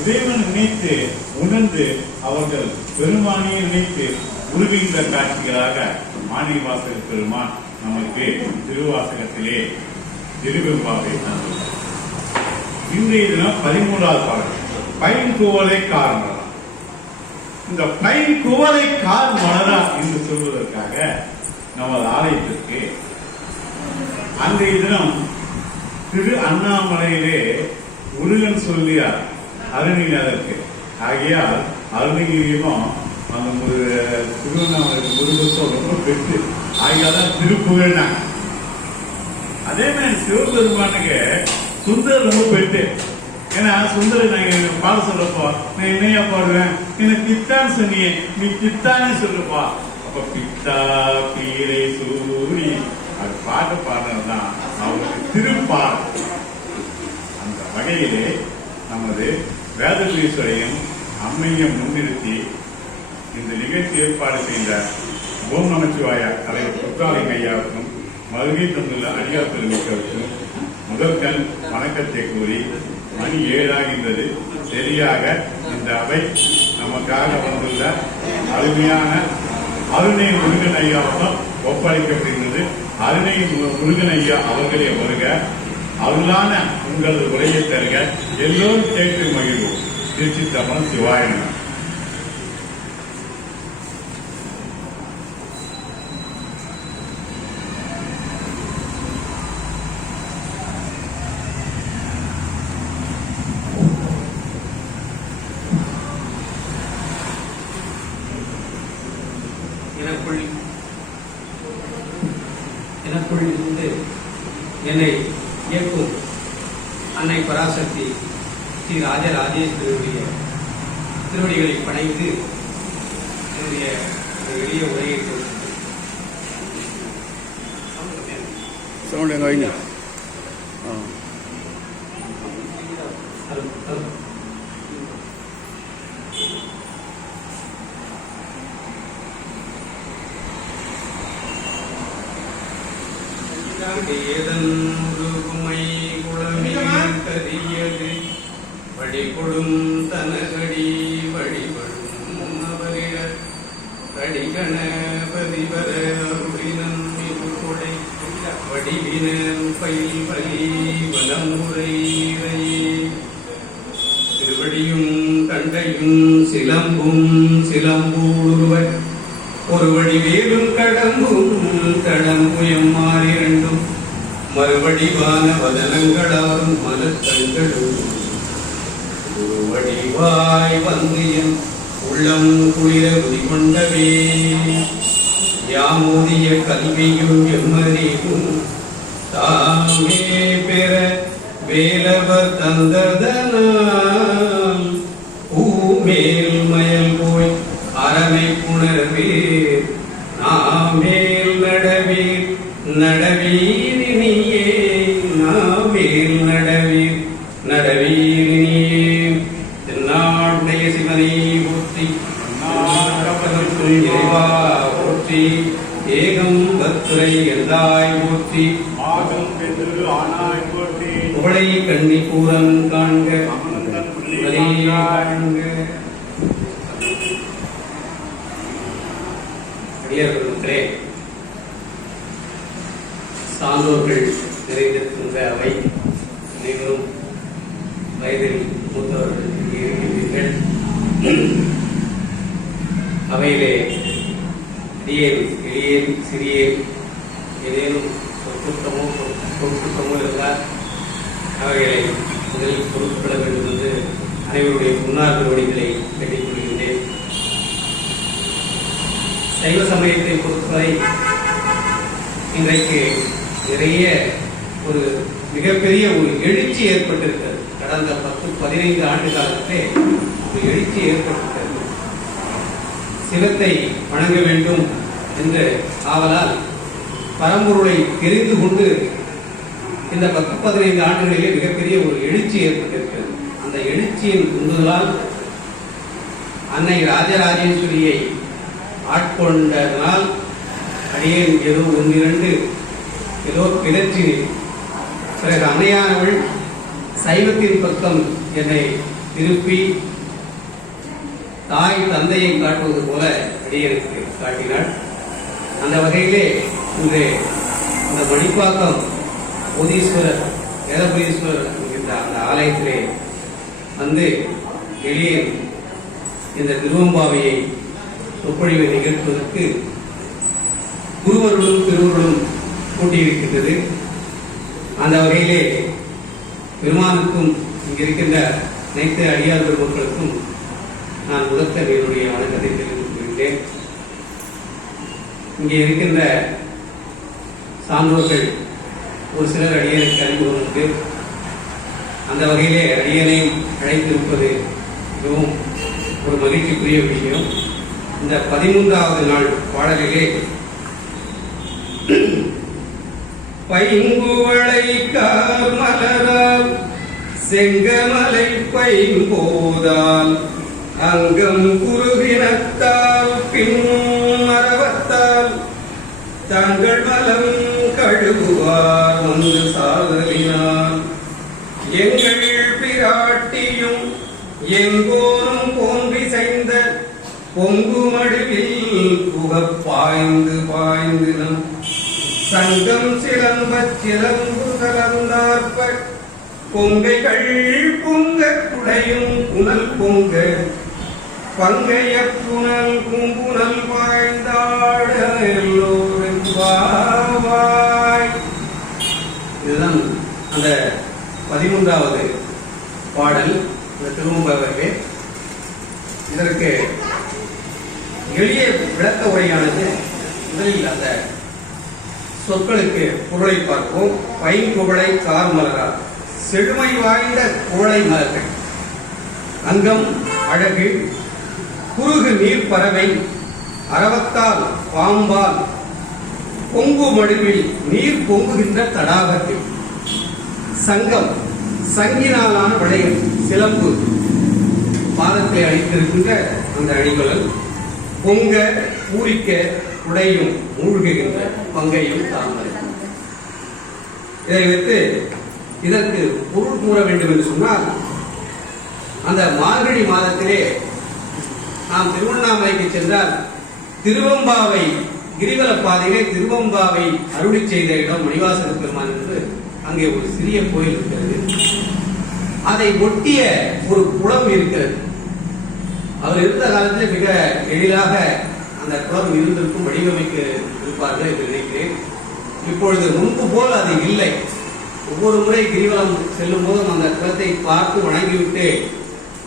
இறைவன் நினைத்து உணர்ந்து அவர்கள் பெருமானியை நினைத்து உருகின்ற காட்சிகளாக மாணிவாசக பெருமான் நமக்கு திருவாசகத்திலே திருவெம்பாவை தந்துள்ளார். இன்றைய தினம் 13வது பாடல் பைன் குவளை கார் மலரா. இந்த பைன் குவளை கார் மலரா என்று சொல்வதற்காக நமது ஆலயத்திற்கு அன்றைய தினம் திரு அண்ணாமலையிலே முருகன் சொல்லியார் அருணிநாதருக்கு. ஆகையால் அருணகிரியும் அந்த திருவண்ணாமலை முருகத்தோடு ரொம்ப பெற்று ஆகியாதான் திருப்புகழ்னாங்க. அதே மாதிரி சிவபெருமானுக்கு சுந்தர் ரொம்ப பெற்று. ஏன்னா சுந்தர நாங்க பாட சொல்றப்போ நான் என்னையா பாடுவேன், எனக்கு பித்தான்னு சொன்னியே, நீ பித்தானே சொல்லுப்பா. அப்ப பித்தா பீரை சூரி அது பாட்டு பாடுறதுதான் அவங்களுக்கு திருப்பாடல். அந்த வகையிலே நமது வேதபீஸ்வரையும் அம்மையும் முன்னிறுத்தி இந்த நிகழ்ச்சி ஏற்பாடு செய்த ஓம் நமச்சிவாய தலைவர் குற்றாலிங்க ஐயாவுக்கும் மதுரை தந்துள்ள அடியார் பெருமக்களுக்கும் முதற்கண் வணக்கத்தை கூறி மணி 7 ஆகின்றது. சரியாக இந்த அவை நமக்காக வந்துள்ள அருமையான அருணை முருகன் ஐயாவுடன் ஒப்படைக்கப்படுகிறது. அருணை முருகன் ஐயா அவர்களே வருக, அருளான உங்களது உரையை தருக, எல்லோரும் கேட்டு மகிழ்வோம். திருச்சிற்றம்பலம் சிவாயன. எனக்குள் இருந்து என்னை இயக்கும் அன்னை பராசக்தி ஸ்ரீ ராஜராஜேஸ்வரியுடைய திருவடிகளை படைத்து என்னுடைய எளிய உரையை ஏதன்மை குளமே கரியது வழிபொடும் தனகடி வழிபடும் அவரிட கடிகணபதிவர அருளினன் மிகு கொடை வடிவினன் பயில் வலி வலமுறையே திருவடியும் தண்டையும் சிலம்பும் சிலம்பூடுவர் ஒரு வழி வேலும் கடம்பும் கடம்புயம் மாறிரண்டும் மறுவடிவான வதனங்களாரும் மலத்தங்களும் ஒரு வடிவாய் வந்தியம் உள்ளம் குளிர உதிகொண்டவே யாமோதிய கல்வியும் எம்மறிவும் தாமே பெற வேலவர் தந்ததனால் பூமேல் மயல் போய் அறமை புணர்வே நாமேல் நடவீர் நடவீரினியே நாமேல் நடவீர் நடவீரினியே. தென்னாடுடைய சிவனை போற்றி போற்றி ஏகம் பத்துரை எந்தாய் போற்றி புகழை கண்ணி பூரம் காண்க அடியார்களே, சான்றோர்கள் நிறைந்திருக்கின்ற அவை அனைவரும் வயதில் மூத்தவர்கள் இருக்கின்றீர்கள். அவையிலே எளியேன் சிறியேன் ஏதேனும் பொருட்குற்றமோ பொருட்குற்றமோ இருந்தால் அவைகளை முதலில் பொருட்பட வேண்டும் என்று அனைவருடைய முன்னாள் திருவடிகளை கேட்டுக் கொள்கின்றேன். சைவ சமயத்தை பொறுத்தவரை இன்றைக்கு நிறைய ஒரு மிகப்பெரிய ஒரு எழுச்சி ஏற்பட்டிருக்கிறது. கடந்த 10-15 ஆண்டு காலத்திலே ஒரு எழுச்சி ஏற்பட்டிருக்கிறது. சிவத்தை வணங்க வேண்டும் என்ற ஆவலால் பரம்பொருளை தெரிந்து கொண்டு இந்த 10-15 ஆண்டுகளிலே மிகப்பெரிய ஒரு எழுச்சி ஏற்பட்டிருக்கிறது. அந்த எழுச்சியின் உந்துதலால் அன்னை ராஜராஜேஸ்வரியை ஆட்கொண்டதனால் அடியேன் ஏதோ 1-2 ஏதோ பிதற்றினேன். பிறகு அன்னையானவள் சைவத்தின் பக்கம் என்னை திருப்பி தாய் தந்தையை காட்டுவது போல அடியனுக்கு காட்டினாள். அந்த வகையிலே இன்று இந்த மணிப்பாக்கம் போதீஸ்வரர் வேதபுரீஸ்வரர் என்கின்ற அந்த ஆலயத்திலே வந்து எளிய இந்த திருவம்பாவையை சொற்பொழிவை நிகழ்த்துவதற்கு குருவர்களும் திருவர்களும் கூட்டியிருக்கின்றது. அந்த வகையிலே பெருமானுக்கும் இங்கிருக்கின்ற அனைத்து அடியார் பெருமக்களுக்கும் நான் உலக என்னுடைய வணக்கத்தை தெரிவித்துக் கொள்கிறேன். இங்கே இருக்கின்ற சான்றோர்கள் ஒரு சிலர் அடியனுக்கு அறிமுகம் உண்டு. அந்த வகையிலே அடியனையும் அழைத்திருப்பது மிகவும் ஒரு மகிழ்ச்சிக்குரிய விஷயம். இந்த 13வது நாள் பாடலிலே பைங்குவளை கார்மலரால் செங்கமலை பைம்போதால் அங்கம் குருகினத்தால் பின் மரவத்தால் தங்கள் மலம் கழுவுவார் வந்து சாதலினார் எங்கள் பிராட்டியும் எங்கோனும் போன்றி செய்த பொங்கு மடுவில் புகப் பாய்ந்து பாய்ந்து நம் சங்கம் சிலம்பச் சிலம்பு கலந்தார்ப்ப பொங்கைகள் பொங்க குடையும் புனல் பொங்க பங்கைய புனல் கும்புனல் பாய்ந்தாட எல்லோரும் பாவாய். இதுதான் அந்த 13வது பாடல், இந்த திருவம்பாவையிலே. இதற்கு எளிய விளக்க உரையானது முதலில் அந்த சொற்களுக்கு பொருளை பார்ப்போம். பைங்குவளை கார்மலரா, செழுமை வாய்ந்த குவளை மலர்கள், அங்கம் அழகு, குறுகு நீர் பறவை, அரவத்தால் பாம்பால், பொங்கு மடுவில் நீர் பொங்குகின்ற தடாகத்தில், சங்கம் சங்கினாலான வளையல், சிலம்பு பாதத்தை அளித்திருக்கின்ற அந்த அணிகலன், பொங்க பூரிக்க உடையும் மூழ்குகின்ற பங்கையும் தாமரை. இதை வைத்து இதற்கு பொருள் கூற வேண்டும் என்று சொன்னால், அந்த மார்கழி மாதத்திலே நாம் திருவண்ணாமலைக்கு சென்றால் திருவம்பாவை கிரிவல பாதையிலே திருவம்பாவை அருளி செய்த இடம் மணிவாசக பெருமான் என்று அங்கே ஒரு சிறிய கோயில் இருக்கிறது. அதை ஒட்டிய ஒரு குளம் இருக்கிறது. அவர் இருந்த காலத்தில் மிக எளிதாக அந்த குளம் இருந்திருக்கும், வடிவமைக்க இருப்பார்கள் என்று நினைக்கிறேன். இப்பொழுது முன்பு போல் அது இல்லை. ஒவ்வொரு முறை கிரிவலம் செல்லும் போதும் அந்த குளத்தை பார்த்து வணங்கிவிட்டு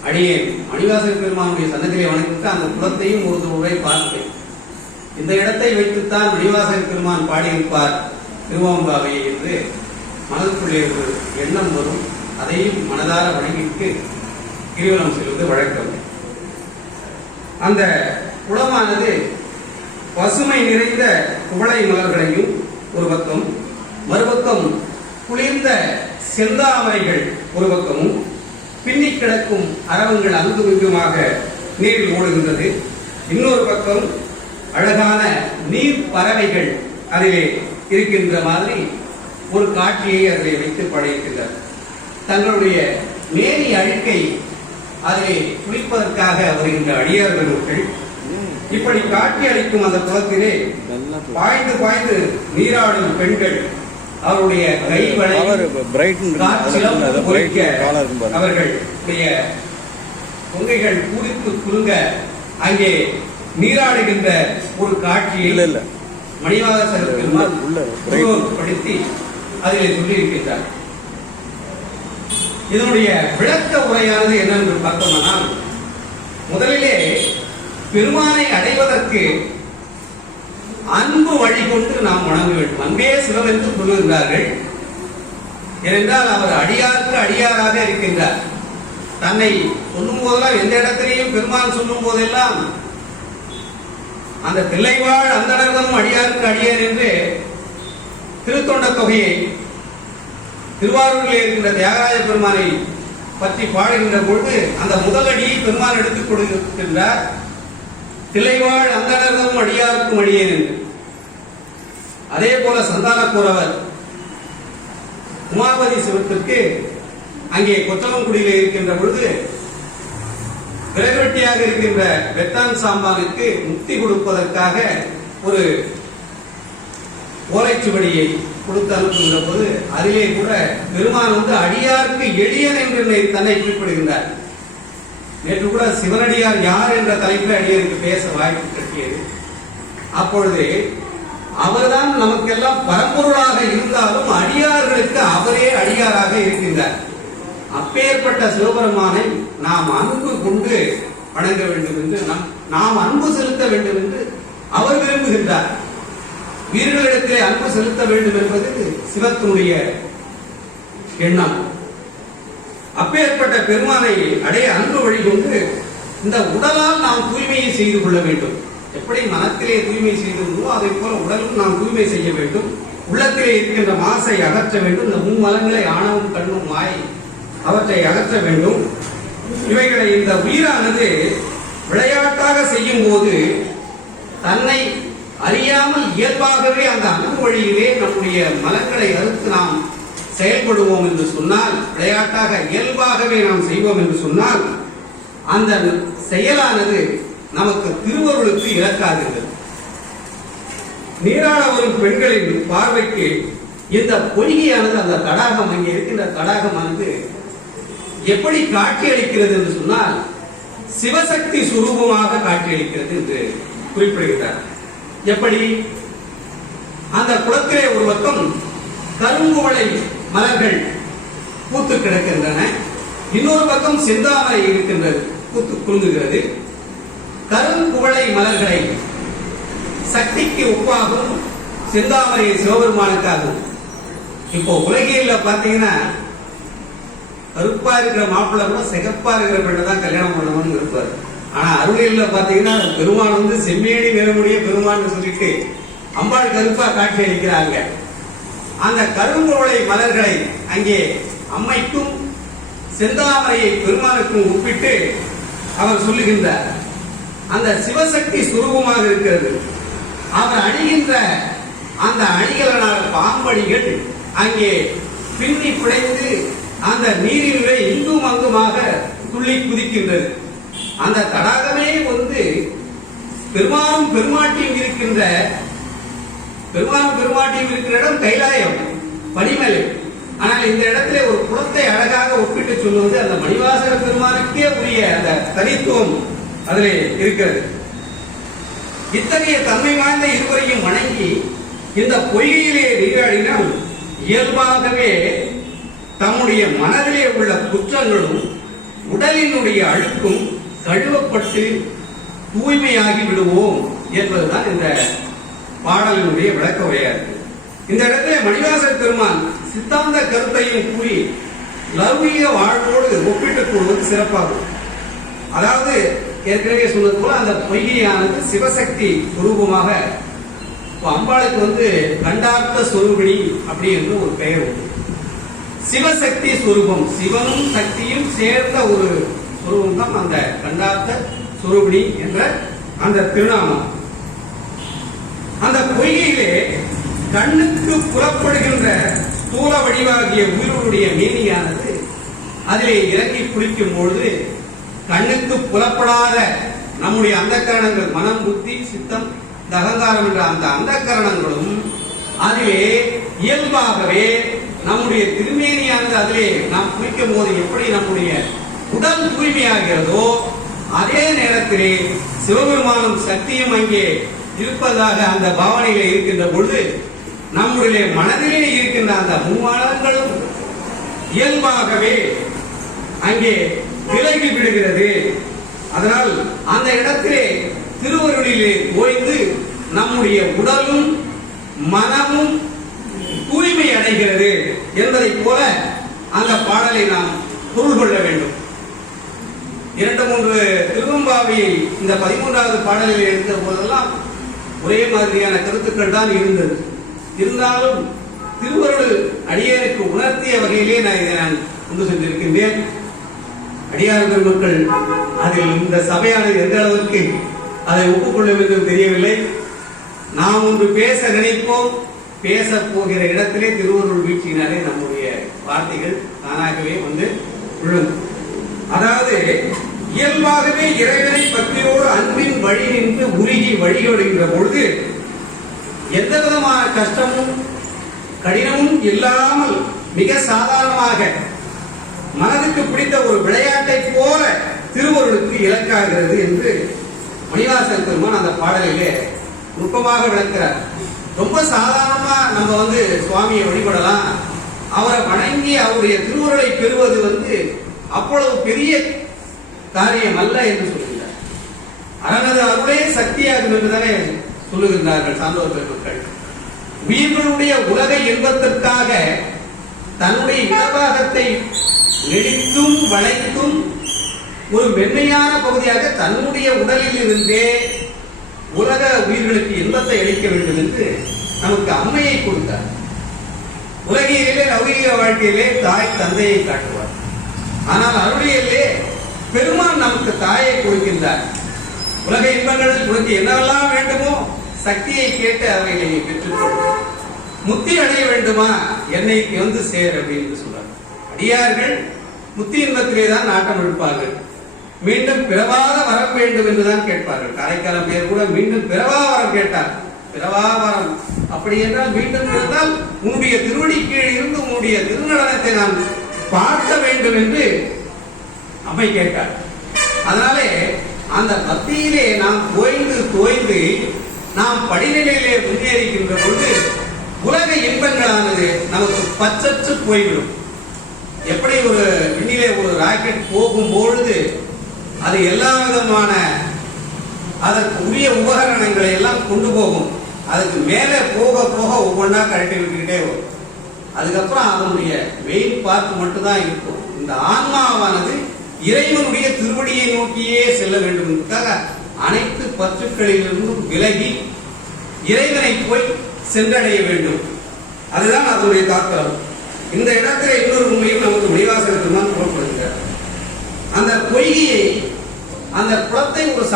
அடியேன் மணிவாசக பெருமானுடைய சன்னதியை வணங்கிவிட்டு அந்த குளத்தையும் ஒரு முறை பார்த்தேன். இந்த இடத்தை வைத்துத்தான் மணிவாசக பெருமான் பாடியிருப்பார் திருவம்பாவை என்று மனதுக்குள்ளே ஒரு எண்ணம் வரும். அதையும் மனதார வணங்கிட்டு கிரிவலம் செல்வது வழக்கம். அந்த குளமானது பசுமை நிறைந்த குவளை மலர்களையும் ஒரு பக்கம், மறுபக்கம் குளிர்ந்த செந்தாமரைகள் ஒரு பக்கமும், பின்னி கிடக்கும் அரவங்கள் அங்கும் இங்குமாக நீரில் ஓடுகின்றது. இன்னொரு பக்கம் அழகான நீர் பறவைகள் அதிலே இருக்கின்ற மாதிரி ஒரு காட்சியை அதிலே வைத்து படைக்கின்றனர். தங்களுடைய மேனி அழுக்கை அதிலே குளிப்பதற்காக வருகின்ற அடியார் பெருமக்கள் இப்படி காட்சி அளிக்கும் அந்த குளத்திலே பாய்ந்து பாய்ந்து நீராடும் பெண்கள் அவருடைய கைவளை அவர்களுடைய பொங்கைகள் பூரித்து குலுங்க அங்கே நீராடுகின்ற ஒரு காட்சியில் மணிவாசக பெருமான் உருவப்படுத்தி அதிலே சொல்லியிருக்கின்றார். இதனுடைய விளக்க உரையானது என்னென்று பார்த்தோம்னால், முதலிலே பெருமானை அடைவதற்கு அன்பு வழி கொண்டு நாம் வணங்க வேண்டும். அன்பே சிவம் என்று சொல்லுகின்றார்கள். ஏனென்றால் அவர் அடியாருக்கு அடியாராக இருக்கின்றார். தன்னை சொல்லும் போதெல்லாம், எந்த இடத்திலையும் பெருமான் சொல்லும் போதெல்லாம் அந்த தில்லைவாழ் அந்தணர்தம் அடியாருக்கு அடியார் என்று திருத்தொண்ட தொகையை திருவாரூரில் இருக்கின்ற தியாகராஜ பெருமானை பற்றி பாடுகின்ற பொழுது அந்த முதல் அடியை பெருமான் எடுத்துக் கொடுக்கின்றார். தில்லைவாழ் அந்தணர்தம் அடியாருக்கும் அடியேன் என்று. அதே போல சந்தானக்கூறவர் உமாபதி சிவத்திற்கு அங்கே கொச்சவன்குடியில் இருக்கின்ற பொழுது விரைவட்டியாக இருக்கின்ற வெத்தான் சாம்பானுக்கு முக்தி கொடுப்பதற்காக ஒரு ஓலைச்சுவடியை கொடுத்து அனுப்புகின்ற போது அதிலே கூட பெருமான் வந்து அடியாருக்கு எளியன் என்று தன்னை குறிப்பிடுகின்றார். நேற்று கூட சிவனடியார் யார் என்ற தலைப்பில் அடியாருக்கு பேச வாய்ப்பு கட்டியது. அப்பொழுது அவர்தான் நமக்கெல்லாம் பரம்பொருளாக இருந்தாலும் அடியார்களுக்கு அவரே அடியாராக இருக்கின்றார். அப்பேற்பட்ட சிவபெருமானை நாம் அன்பு கொண்டு வணங்க வேண்டும் என்று நாம் அன்பு செலுத்த வேண்டும் என்று அவர் விரும்புகின்றார். வீரர்களிடத்திலே அன்பு செலுத்த வேண்டும் என்பது சிவத்தினுடைய எண்ணம். அப்பேற்பட்ட பெருமானை அடைய அன்பு வழி கொண்டு இந்த உடலால் நாம் தூய்மையை செய்து கொள்ள வேண்டும். எப்படி மனத்திலே தூய்மை செய்தோ அதை போல உடலும் நாம் தூய்மை செய்ய வேண்டும். உள்ளத்திலே இருக்கின்ற மாசை அகற்ற வேண்டும். இந்த மும்மலங்களை ஆணவம் கண்ணும் மாய் அவற்றை அகற்ற வேண்டும். இவைகளை இந்த உயிரானது விளையாட்டாக செய்யும் போது தன்னை அறியாமல் இயல்பாகவே அந்த அன்பு வழியிலே நம்முடைய மலங்களை அறுத்து நாம் செயல்படுவோம் என்று சொன்னால், விளையாட்டாக இயல்பாகவே நாம் செய்வோம் என்று சொன்னால், அந்த செயலானது நமக்கு திருவருளுக்கு இழக்காதது. நீராட வரும் பெண்களின் பார்வைக்கு இந்த பொய்கையானது, அந்த தடாகம், அங்கே இருக்கின்ற தடாகமானது எப்படி காட்சியளிக்கிறது என்று சொன்னால், சிவசக்தி சுரூபமாக காட்சியளிக்கிறது என்று குறிப்பிடுகிறார். எப்படி? அந்த குளத்திலே ஒரு பக்கம் கருங்குவளை மலர்கள் பூத்து கிடக்கின்றன, இன்னொரு பக்கம் செந்தாமரை இருக்கின்றது, பூத்து குலுங்குகிறது. கருங்குவளை மலர்களை சக்திக்கு ஒப்பாகும், செந்தாமரையை சிவபெருமானுக்காகும். இப்போ உலகியல்ல பாத்தீங்கன்னா கருப்பா இருக்கிற மாப்பிள்ளை கூட சிகப்பா இருக்கிற பெண்ணை தான் கல்யாணம் பண்ணணும்னு இருப்பார். ஆனா அருளியல்ல பாத்தீங்கன்னா பெருமான் வந்து செம்மேனி நிறமுடைய பெருமான் சொல்லிட்டு அம்பாள் கருப்பா காட்சி அளிக்கிறாங்க. அந்த கருங்குவளை மலர்களை அங்கே அம்மைக்கும் செந்தாமரையை பெருமானுக்கும் ஒப்பிட்டு அவர் சொல்லுகின்றார். அந்த சிவசக்தி சுரூபமாக இருக்கிறது. அவர் அணிகின்ற அந்த அணிகளான பாம்பணிகள் அங்கே பின்னி பிழைந்து அந்த நீரிலே இங்கும் அங்குமாக துள்ளி குதிக்கின்றது. அந்த தடாகமே வந்து பெருமானும் பெருமாட்டியும் இருக்கின்ற இடம் கைலாயம், பனிமலை. ஆனால் இந்த இடத்துல ஒரு குளத்தை அழகாக ஒப்பிட்டு சொல்லுவது அந்த மணிவாசக பெருமானுக்கே உரிய அந்த தனித்துவம் அதிலே இருக்கிறது. இத்தகைய தன்மை வாய்ந்த இருவரையும் வணங்கி இந்த பொய்கையிலே நீராடினால் இயல்பாகவே தம்முடைய மனதிலே உள்ள குற்றங்களும் உடலினுடைய அழுக்கும் கழுவப்பட்டு தூய்மையாகி விடுவோம் என்பதுதான் இந்த பாடலினுடைய விளக்க உரையா இருக்கு. இந்த இடத்துல மணிவாசக பெருமான் சித்தாந்த கருத்தையும் கூறி லௌகிக வாழ்வோடு ஒப்பிட்டுக் கொள்வது சிறப்பாகும். அதாவது ஏற்கனவே சொன்னது போல அந்த பொய்கையானது சிவசக்தி சுரூபமாக, அம்பாளுக்கு வந்து கண்டார்த்த சொரூபிணி அப்படி என்று ஒரு பெயர் உண்டு. சிவசக்தி சுரூபம், சிவனும் சக்தியும் சேர்ந்த ஒரு சுரூபம் தான் அந்த கண்டார்த்த சுரூபிணி என்ற அந்த திருநாமம். அந்த பொய்கையிலே கண்ணுக்கு புறப்படுகின்ற ஸ்தூல வடிவாகிய உயிருடைய மேனியானது அதிலே இறங்கி குளிக்கும் பொழுது கண்ணுக்கு புலப்படாத நம்முடைய அந்தக்கரணங்கள், மனம், புத்தி, சித்தம், இந்த அகங்காரம் என்ற அந்த அந்தக்கரணங்களும் அதிலே இயல்பாகவே நம்முடைய திருமேனியானது அதிலே நாம் குளிக்கும் போது எப்படி நம்முடைய உடல் தூய்மையாகிறதோ அதே நேரத்திலே சிவபெருமானும் சக்தியும் அங்கே இருப்பதாக அந்த பாவனையிலே இருக்கின்ற பொழுது நம்முடைய மனதிலே இருக்கின்ற அந்த மும்மலங்களும் இயல்பாகவே அங்கே விலகி விடுகிறது. அதனால் அந்த இடத்திலே திருவருளிலே ஓய்ந்து நம்முடைய உடலும் மனமும் தூய்மை அடைகிறது என்பதை போல அந்த பாடலை நாம் பொருள் கொள்ள வேண்டும். 2-3 திருவம்பாவையை இந்த 13வது பாடலில் எடுத்த போதெல்லாம் ஒரே மாதிரியான கருத்துக்கள் தான் இருந்தது. இருந்தாலும் திருவருள் அடியாருக்கு உணர்த்திய வகையிலே நான் கொண்டு சென்றிருக்கின்றேன். அடியார் பெருமக்கள் அதில் இந்த சபையானது எந்த அளவுக்கு அதை ஒப்புக்கொள்ளும் என்று தெரியவில்லை. நாம் ஒன்று பேச நினைப்போம், பேச போகிற இடத்திலே திருவருள் வீழ்ச்சியினாலே நம்முடைய வார்த்தைகள் தானாகவே வந்து விழும். அதாவது இயல்பாகவே இறைவனை பக்தியோடு அன்பின் வழி நின்று உருகி வழிபடுகின்ற பொழுது எந்த விதமான கஷ்டமும் கடினமும் இல்லாமல் மிக சாதாரணமாக மனதுக்கு பிடித்த ஒரு விளையாட்டை போல திருவருளுக்கு இலக்காகிறது என்று மணிவாசக பெருமான் அந்த பாடலிலே நுட்பமாக விளக்கிறார். ரொம்ப சாதாரணமா நம்ம சுவாமியை வழிபடலாம், அவரை வணங்கி அவருடைய திருவுருளை பெறுவது அவ்வளவு பெரிய காரியம் அல்ல என்று சொல்லுகிறார். அரணது அருளே சக்தியாகும் என்றுதானே சொல்லுகின்றார்கள் சான்றோர் பெருமக்கள். உயிர்களுடைய உலக இன்பத்திற்காக தன்னுடைய இடபாகத்தை நெளித்தும் வளைத்தும் ஒரு மென்மையான பகுதியாக தன்னுடைய உடலில் இருந்தே உலக உயிர்களுக்கு இன்பத்தை அளிக்க வேண்டும் என்று நமக்கு அம்மையை கொடுத்தார். உலகியலே லௌகிக வாழ்க்கையிலே தாய் தந்தையை காட்டுவார். ஆனால் அருளியலே பெருமான் நமக்கு தாயை கொடுக்கின்றார். உலக இன்பங்களில் உனக்கு என்னவெல்லாம் வேண்டுமோ சக்தியை கேட்டு அவைகளை பெற்றுக்கொள்ளும். முத்தி அடைய வேண்டுமா, என்னை சேர் அப்படின்னு சொல்றார். அடியார்கள் முத்தி இன்பத்திலே தான் நாட்டம் எடுப்பார்கள். மீண்டும் பிறவாத வரம் வேண்டும் என்றுதான் கேட்பார்கள். காரைக்காலம் பேர் கூட மீண்டும் பிறவா வரம் கேட்டார். பிறவா வரம் அப்படி என்றால் மீண்டும் இருந்தால் உன்னுடைய திருவடி கீழ் இருந்து உன்னுடைய திருநடனத்தை நான் பார்க்க வேண்டும் என்று அம்மை கேட்டார். அதனாலே அந்த பக்தியிலே நாம் தோய்ந்து நாம் படிநிலையிலே முன்னேறிக்கின்ற பொழுது உலக இன்பங்களானது நமக்கு பற்றற்று போய்விடும். எப்படி ஒரு விண்ணிலே ஒரு ராக்கெட் போகும் பொழுது அது எல்லா விதமான அதற்கு உரிய உபகரணங்களை எல்லாம் கொண்டு போகும். அதுக்கு மேலே போக போக ஒவ்வொன்றா கழட்டி விட்டுக்கிட்டே வரும். அதுக்கப்புறம் அதனுடைய மெயின் பார்ட் மட்டும்தான் இருக்கும். இந்த ஆன்மாவானது இறைவனுடைய திருவடியை நோக்கியே செல்ல வேண்டும் என்பதற்காக அனைத்து பற்றுக்களிலிருந்தும் விலகி இறைவனை போய் சென்றடைய வேண்டும். அதுதான் அதனுடைய தாக்கம். இந்த இடத்துல இன்னொரு உண்மையும் நமக்கு மணிவாசக பெருமான் புறப்படுகிறார். அந்த பொய்கையை, அந்த குளத்தை ஒரு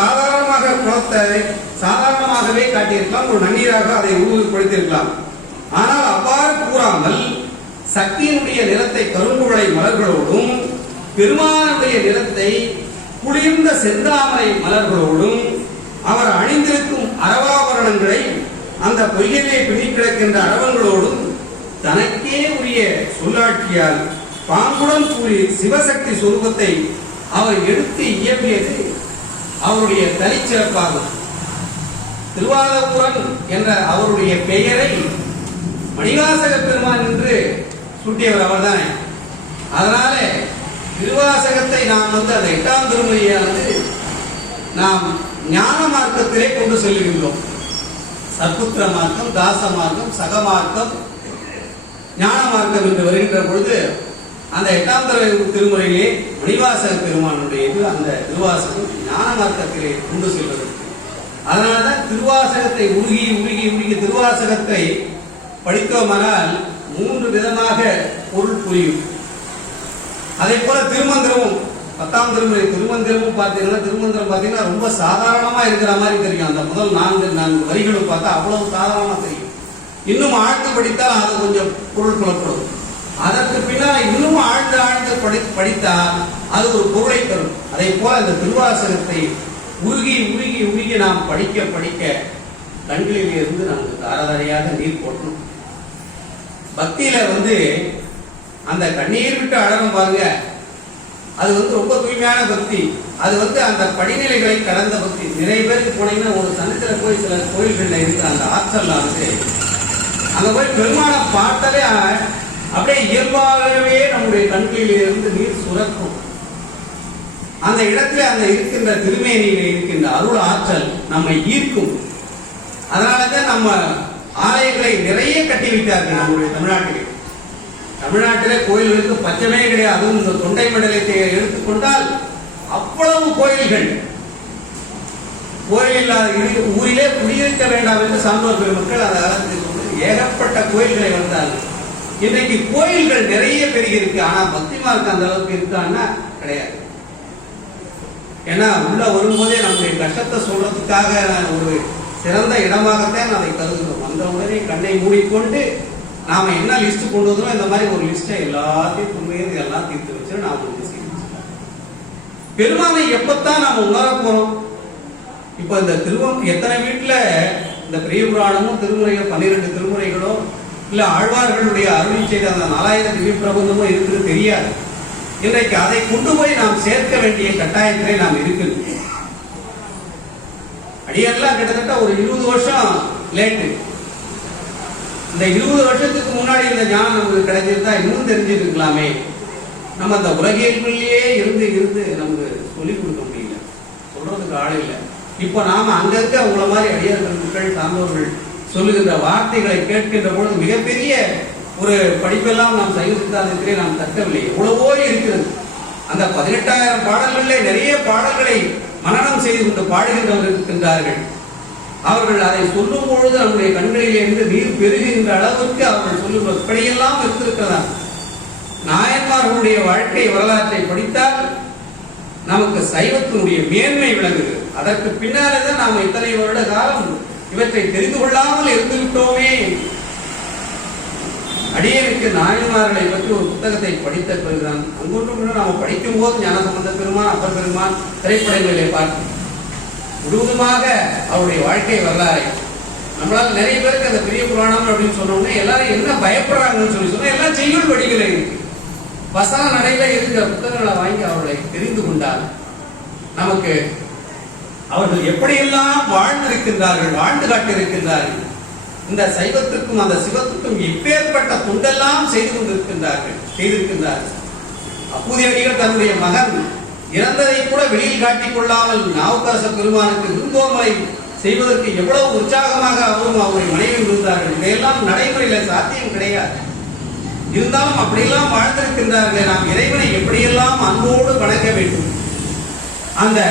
குளத்தை சாதாரணமாகவே காட்டியிருக்கலாம், ஒரு நன்னீராக அதை உருவப்படுத்தியிருக்கலாம். ஆனால் அவ்வாறு கூறாமல் சக்தியினுடைய நிறத்தை கருங்குழை மலர்களோடும் பெருமானுடைய நிறத்தை குளிர்ந்த செந்தாமரை மலர்களோடும் அவர் அணிந்திருக்கும் அரவாபரணங்களை அந்த பொய்கையிலே பிடி கிடக்கின்ற அரவங்களோடும் தனக்கே உரிய சொல்லாட்சியால் பாங்குடன் கூறி சிவசக்தி சொரூபத்தை அவர் எடுத்து இயம்பியது அவருடைய தனிச்சிறப்பாகும். திருவாதபுரன் என்ற அவருடைய பெயரை மணிவாசக பெருமான் என்று சூட்டியவர் அவர்தானே. அதனால திருவாசகத்தை நாம் அந்த 8ஆம் திருமுறையானது நாம் ஞான மார்க்கத்திலே கொண்டு செல்கின்றோம். சற்புத்திர மார்க்கம், தாச மார்க்கம், சகமார்க்கம், ஞான மார்க்கம் என்று வருகின்ற பொழுது அந்த 8ஆம் திருமுறையிலே மணிவாசக பெருமானுடைய அந்த திருவாசகம் ஞான மார்க்கத்திலே கொண்டு செல்வதற்கு. அதனால்தான் திருவாசகத்தை உருகி திருவாசகத்தை படித்தோமானால் 3 விதமாக பொருள் புரியும். அதே போல திருமந்திரமும் 10ஆம் திருமுறை திருமந்திரமும் பார்த்தீங்கன்னா ரொம்ப சாதாரணமா இருக்கிற மாதிரி தெரியும். அந்த முதல் 4 வரிகளும் பார்த்தா அவ்வளவு சாதாரணமா தெரியும். இன்னும் ஆழ்ந்து படித்தால் அது கொஞ்சம் பொருள் புலப்படும். அதற்கு பின்னால் இன்னும் ஆழ்ந்து படித்தால் அது ஒரு பொருளை தரும். அதே போல இந்த திருவாசகத்தை உருகி நாம் படிக்க கண்களில் இருந்து நமக்கு தாரதாரியாக நீர் போட்டணும். பக்தியில அந்த கண்ணீர் விட்டு அழகம் பாருங்க, அது ரொம்ப தூய்மையான பக்தி. அது அந்த படிநிலைகளை கடந்த பக்தி. நிறைய பேருக்கு போனீங்கன்னா ஒரு சனத்துல போய் சில கோயில்கள்ல இருக்கிற அந்த ஆற்றல் அங்க போய் பெருமான பார்த்தாலே அப்படியே இயல்பாகவே நம்முடைய கண்களில் இருந்து நீர் சுரக்கும். அந்த இடத்துல அந்த இருக்கின்ற திருமேனியில இருக்கின்ற அருள் ஆற்றல் நம்மை ஈர்க்கும். அதனாலதான் நம்ம ஆலயங்களை நிறைய கட்டி வைத்தார்கள் நம்முடைய தமிழ்நாட்டிலே கோயில்களுக்கு பச்சமே கிடையாது. அதுவும் இந்த தொண்டை மண்டலத்தை எடுத்துக்கொண்டால் அவ்வளவு கோயில்கள். கோயில் இல்லாத ஊரிலே குடியிருக்க வேண்டாம் என்று சான்றோர் பெருமக்கள் அந்த காலத்தில் ஏகப்பட்ட கோயில்களை வந்தார்கள். இன்றைக்கு கோயில்கள் நிறைய பெருகிருக்கு. ஆனா பக்தி மார்க்கம் அந்த அளவுக்கு இருக்கான்னா கிடையாது. ஏன்னா உள்ள வரும்போதே நம்முடைய கஷ்டத்தை சொல்றதுக்காக ஒரு சிறந்த இடமாகத்தான் அதை கருதுகிறோம். அந்த உடனே கண்ணை மூடிக்கொண்டு நாம என்ன லிஸ்ட் கொண்டு வந்தோம், இந்த மாதிரி ஒரு லிஸ்டை எல்லாத்தையும் துணியது எல்லாம் தீர்த்து வச்சு நாம பெருமானை எப்பத்தான் நாம உணர போறோம்? இப்ப இந்த எத்தனை வீட்டுல இந்த பெரிய புராணமும் திருமுறைகள் 12 திருமுறைகளோ இல்ல ஆழ்வார்களுடைய அருளி செய்த அந்த 4000 திவ்ய பிரபந்தமோ இருக்குது தெரியாது. இன்றைக்கு அதை கொண்டு போய் நாம் சேர்க்க வேண்டிய கட்டாயத்திலே நாம் இருக்கிறோம். அடியெல்லாம் கிட்டத்தட்ட ஒரு 20 வருஷம் லேட்டு. இந்த 20 வருஷத்துக்கு முன்னாடி இந்த ஞானம் நமக்கு கிடைச்சிருந்தா இன்னும் தெரிஞ்சிருக்கலாமே. நம்ம அந்த உலகியல்லையே இருந்து நமக்கு சொல்லிக் கொடுக்க முடியல, சொல்றதுக்கு ஆள் இல்லை. இப்ப நாம அங்க இருக்க அவங்கள மாதிரி அடியார்கள் மக்கள் சார்ந்தவர்கள் சொல்லுகின்ற வார்த்தைகளை கேட்கின்ற பொழுது மிகப்பெரிய ஒரு படிப்பெல்லாம் நாம் சைவ சித்தாந்தத்திலே நாம் கற்கவில்லை. எவ்வளவோ இருக்கிறது. அந்த 18,000 பாடல்களிலே நிறைய பாடல்களை மனனம் செய்து கொண்டு பாடுகின்றவர்கள் இருக்கின்றார்கள். அவர்கள் அதை சொல்லும் பொழுது நம்முடைய கண்களிலே இருந்து நீர் பெருகின்ற அளவுக்கு அவர்கள் சொல்லுவது இப்படியெல்லாம் இருந்திருக்கிறதா. நாயன்மார்களுடைய வாழ்க்கை வரலாற்றை படித்தால் நமக்கு சைவத்தினுடைய மேன்மை விளங்குகிறது. அதற்கு பின்னால்தான் நாம் இத்தனை வருட காலம் இவற்றை தெரிந்து கொள்ளாமல் இருந்துவிட்டோமே. அடியனுக்கு நாயன்மார்களை பற்றி ஒரு புத்தகத்தை படித்த பிறகுதான் அங்கொன்று நாம் படிக்கும் போது ஞானசம்பந்த பெருமான், அப்பர் பெருமான் திரைப்படங்களிலே பார்த்து முழுவதுமாக அவருடைய வாழ்க்கை வரலாறை நம்மளால நிறைய பேருக்கு அந்த பெரிய புராணம் அப்படின்னு சொன்னோம்னா எல்லாரும் என்ன பயப்படுறாங்கன்னு சொன்னா எல்லாம் செய்யுள் வடிகளை இருக்கு. வசன நடையில இருக்கிற புத்தகங்களை வாங்கி அவர்களை தெரிந்து கொண்டால் நமக்கு அவர்கள் எப்படியெல்லாம் வாழ்ந்திருக்கின்றார்கள், வாழ்ந்து காட்டியிருக்கின்றார்கள். இந்த சைவத்திற்கும் அந்த சிவத்துக்கும் எப்பேற்பட்ட தொண்டெல்லாம் செய்திருக்கின்றார்கள். அப்பூதியடிகள் தன்னுடைய மகன் இறந்ததை கூட வெளியில் காட்டிக் கொள்ளாமல் நாவுக்கரச பெருமானுக்கு விருந்தோமலை செய்வதற்கு எவ்வளவு உற்சாகமாக அவரும் அவருடைய மனைவியும் இருந்தார்கள். இதையெல்லாம் நடைமுறையில சாத்தியம் கிடையாது. இருந்தாலும் அப்படியெல்லாம் வாழ்ந்திருக்கின்றார்கள். நாம் இறைவனை எப்படியெல்லாம் அன்போடு வணங்க வேண்டும். அந்த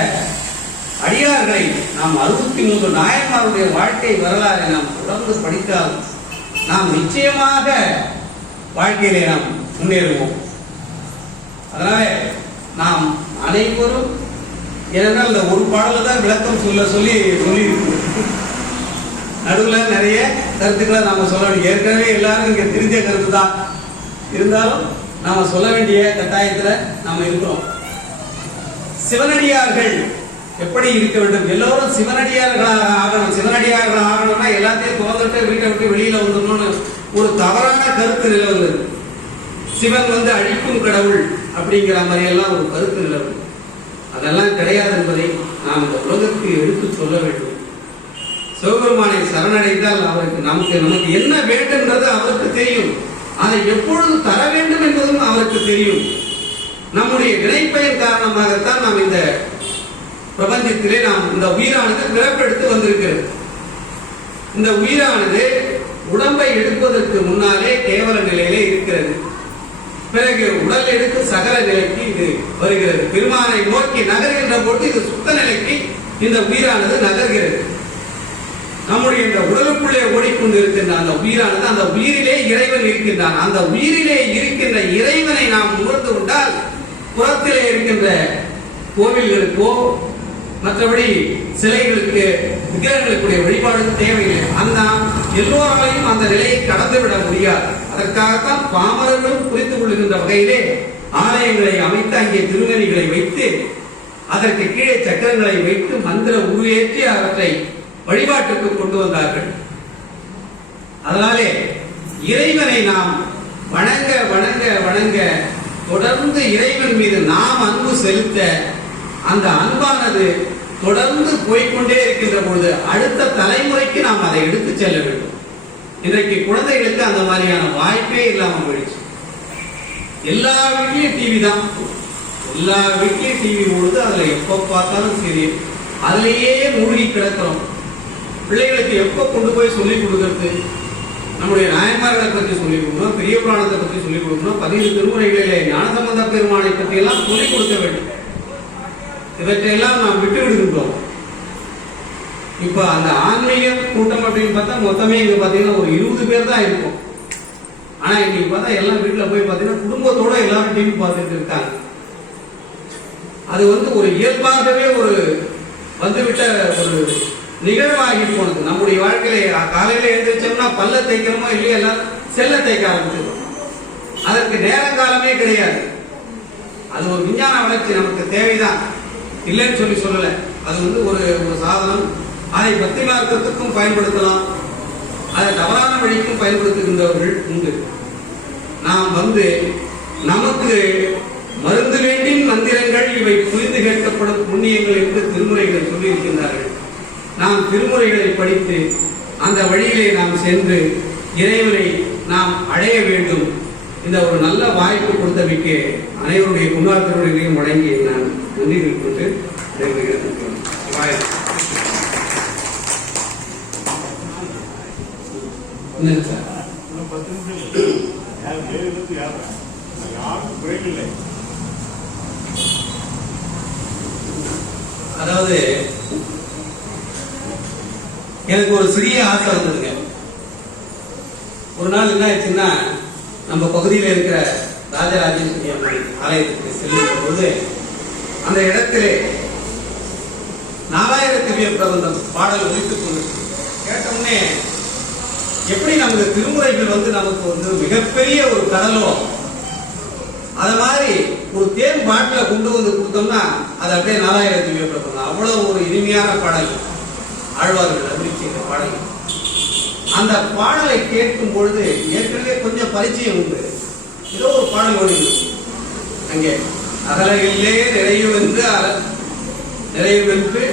அடியார்களை நாம் 63 நாயன்மாருடைய வாழ்க்கை வரலாறை நாம் தொடர்ந்து படித்தால் நாம் நிச்சயமாக வாழ்க்கையிலே நாம் முன்னேறுவோம். அதனால நாம் அனைவரும் ஏனென்றால் இந்த ஒரு பாடல தான் விளக்கம் சொல்லி நடுவில் நிறைய கருத்துக்களை நாம சொல்ல வேண்டிய, ஏற்கனவே எல்லாரும் இங்க தெரிஞ்ச கருத்து தான் இருந்தாலும் நாம சொல்ல வேண்டிய கட்டாயத்துல நாம இருக்கிறோம். சிவனடியார்கள் எப்படி இருக்க வேண்டும்? எல்லோரும் சிவனடியார்களாக ஆகணும். சிவனடியார்கள் ஆகணும்னா எல்லாத்தையும் தோந்துட்டு வீட்டை விட்டு வெளியில வந்துடணும்னு ஒரு தவறான கருத்து நிலவுகிறது. சிவன் அழிக்கும் கடவுள் அப்படிங்கிற மாதிரி எல்லாம் ஒரு கருத்து நிலவு. அதெல்லாம் கிடையாது என்பதை நாம் இந்த உலகத்துக்கு எடுத்து சொல்ல வேண்டும். சிவபெருமானை சரணடைந்தால் அவருக்கு நமக்கு என்ன வேண்டும்ன்றது அவருக்கு தெரியும். அதை எப்பொழுது தர வேண்டும் என்பதும் அவருக்கு தெரியும். நம்முடைய வினைப்பயன் காரணமாகத்தான் நாம் இந்த பிரபஞ்சத்திலே நாம் இந்த உயிரானது பிறப்பெடுத்து வந்திருக்கிறது. இந்த உயிரானது உடம்பை எடுப்பதற்கு முன்னாலே கேவல நிலையிலே இருக்கிறது. பிறகு உடல் எடுத்து சகல நிலைக்கு இது வருகிறது. பெருமானை நோக்கி நகர்கின்ற போது இது சுத்த நிலைக்கு இந்த உயிரானது நகர்கிறது. நம்முடைய இந்த உடலுக்குள்ளே ஓடிக்கொண்டிருக்கின்ற அந்த உயிரானது, அந்த உயிரிலே இறைவன் இருக்கின்றான். அந்த உயிரிலே இருக்கின்ற இறைவனை நாம் உணர்ந்து கொண்டால் புறத்திலே இருக்கின்ற கோவில்களுக்கோ மற்றபடி சிலைகளுக்கு விக்கிரகங்களுக்குரிய வழிபாடு தேவையில்லை. அந்த எல்லோராலையும் அந்த நிலையை கடந்துவிட முடியாது. அதற்காகத்தான் பாமரர்களும் புரிந்து கொள்ளுகின்ற வகையிலே ஆலயங்களை அமைத்து அங்கே திருமணிகளை வைத்து அதற்கு கீழே சக்கரங்களை வைத்து மந்திர உருவேற்றி அவற்றை வழிபாட்டுக்கு கொண்டு வந்தார்கள். அதனாலே இறைவனை நாம் வணங்க வணங்க வணங்க தொடர்ந்து இறைவன் மீது நாம் அன்பு செலுத்த அந்த அன்பானது தொடர்ந்து போய்கொண்டே இருக்கின்ற பொழுது அடுத்த தலைமுறைக்கு நாம் அதை எடுத்து செல்ல வேண்டும். இன்றைக்கு குழந்தைகளுக்கு அந்த மாதிரியான வாய்ப்பே இல்லாம போயிடுச்சு. எல்லா வீட்லயும் டிவி தான். எல்லா வீட்லயும் டிவி ஓடுது. அதுல எப்ப பார்த்தாலும் சரி அதுலயே மூழ்கி கிடக்கிறோம். பிள்ளைகளுக்கு எப்ப கொண்டு போய் சொல்லிக் கொடுக்கறது? நம்முடைய நாயன்மார்களை பற்றி சொல்லிக் கொடுக்கணும், பெரிய புராணத்தை பற்றி சொல்லிக் கொடுக்கணும், 12 திருமுறைகளிலே ஞானசம்பந்த பெருமானை பற்றி எல்லாம் சொல்லிக் கொடுக்க வேண்டும். இவற்றையெல்லாம் நாம் விட்டு விடுகின்றோம். இப்ப அந்த ஆன்மீக கூட்டம் அப்படின்னு பார்த்தா மொத்தமே இங்க பாத்தீங்கன்னா ஒரு 20 பேர் தான் இருக்கும். ஆனா இன்னைக்கு பார்த்தா எல்லாம் வீட்டுல போய் பாத்தீங்கன்னா குடும்பத்தோட எல்லாரும் டிவி பார்த்துட்டு இருக்காங்க. அது ஒரு இயல்பாகவே ஒரு வந்துவிட்ட ஒரு நிகழ்வாகி போனது. நம்முடைய வாழ்க்கையில காலையில எழுந்திரிச்சோம்னா பல்ல தேய்க்கிறோமோ இல்லையா எல்லாரும் செல்ல தேய்க்க ஆரம்பிச்சிடும். அதற்கு நேரங்காலமே கிடையாது. அது ஒரு விஞ்ஞான வளர்ச்சி நமக்கு தேவைதான். இல்லைன்னு சொல்லல. அது ஒரு ஒரு சாதனம். அதை பக்தி மார்க்கத்துக்கும் பயன்படுத்தலாம், அதை தவறான வழிக்கும் பயன்படுத்துகின்றவர்கள் உண்டு. நாம் நமக்கு மருந்து வேண்டின் மந்திரங்கள் இவை புரிந்து கேட்கப்படும் புண்ணியங்கள் என்று திருமுறைகள் சொல்லி இருக்கின்றார்கள். நாம் திருமுறைகளை படித்து அந்த வழியிலே நாம் சென்று இறைவனை நாம் அடைய வேண்டும். இந்த ஒரு நல்ல வாய்ப்பு கொடுத்தமைக்கு அனைவருடைய குணார்த்தர்களையும் வழங்கி நான் நன்றி கொண்டு அதாவது எனக்கு ஒரு சிறிய ஆசை வந்ததுங்க. ஒரு நாள் என்ன ஆச்சுன்னா, நம்ம பகுதியில் இருக்கிற ராஜராஜேஸ்வரி அம்மன் ஆலயத்துக்கு செல்லும் போது அந்த இடத்திலே நாலாயிர திவ்ய பிரபந்தம் பாடல் ஒலித்துக் கொண்டு கேட்டவுடனே எப்படி நமக்கு திருமுறைகள் நமக்கு மிகப்பெரிய ஒரு கடலோ அத மாதிரி ஒரு தேன் பாட்டில கொண்டு கொடுத்தோம்னா அது அப்படியே நாலாயிர திவ்ய பிரபந்தம். அவ்வளவு ஒரு இனிமையான பாடல், ஆழ்வார்கள் அறிவிச்ச பாடல். அந்த பாடலை கேட்கும் பொழுது ஏற்கனவே கொஞ்சம் பரிச்சயம் உண்டு. ஏதோ ஒரு பாடல் வருது அங்கே, அகலகிலே நிறைவென்று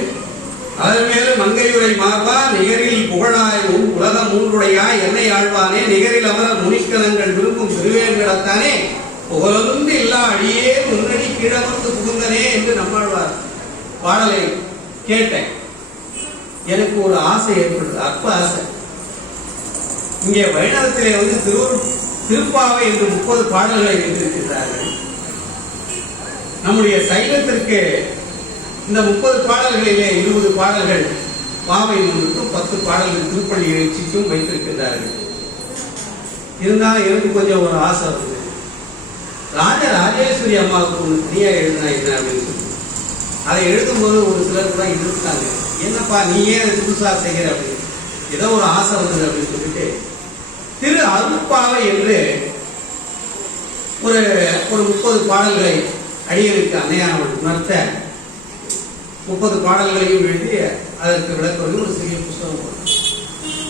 அதன் மேலும் மங்கையுரை மார்பா நிகரில் புகழாய் உலகம் மூன்றுடையாய் என்னை ஆழ்வானே நிகரில் அமர முனிக்கலங்கள் விரும்பும் திருவேங்கடத்தானே புகழொன்று இல்லா அடியே முன்னடி கீழமர்ந்து புகுந்தனே என்று நம்மாழ்வார் பாடலை கேட்டேன். எனக்கு ஒரு ஆசை ஏற்பட்டது, அற்ப ஆசை. இங்கே வைணவத்திலே திருப்பாவை என்று 30 பாடல்களை வைத்திருக்கிறார்கள். நம்முடைய சைவத்திற்கு இந்த 30 பாடல்களிலே 20 பாடல்கள் பாவை நூலுக்கும் 10 பாடல்கள் திருப்பள்ளி எழுச்சிக்கும் வைத்திருக்கின்றார்கள். இருந்தாலும் எனக்கு கொஞ்சம் ஒரு ஆசை வந்தது, ராஜராஜேஸ்வரி அம்மாவுக்கு ஒன்று தனியா எழுதினா என்ன அப்படின்னு சொல்லி. அதை எழுதும்போது ஒரு சிலர் கூட இருந்தாங்க, என்னப்பா நீ ஏன் புதுசா செய்கிற அப்படின்னு. ஏதோ ஒரு ஆசை வந்தது அப்படின்னு சொல்லிட்டு திரு அருட்பாவை என்று ஒரு 30 பாடல்களை அடியருக்கு அன்னையானவள் உணர்த்த 30 பாடல்களையும் எழுதி அதற்கு விளக்குவது ஒரு சிறிய புத்தகம்.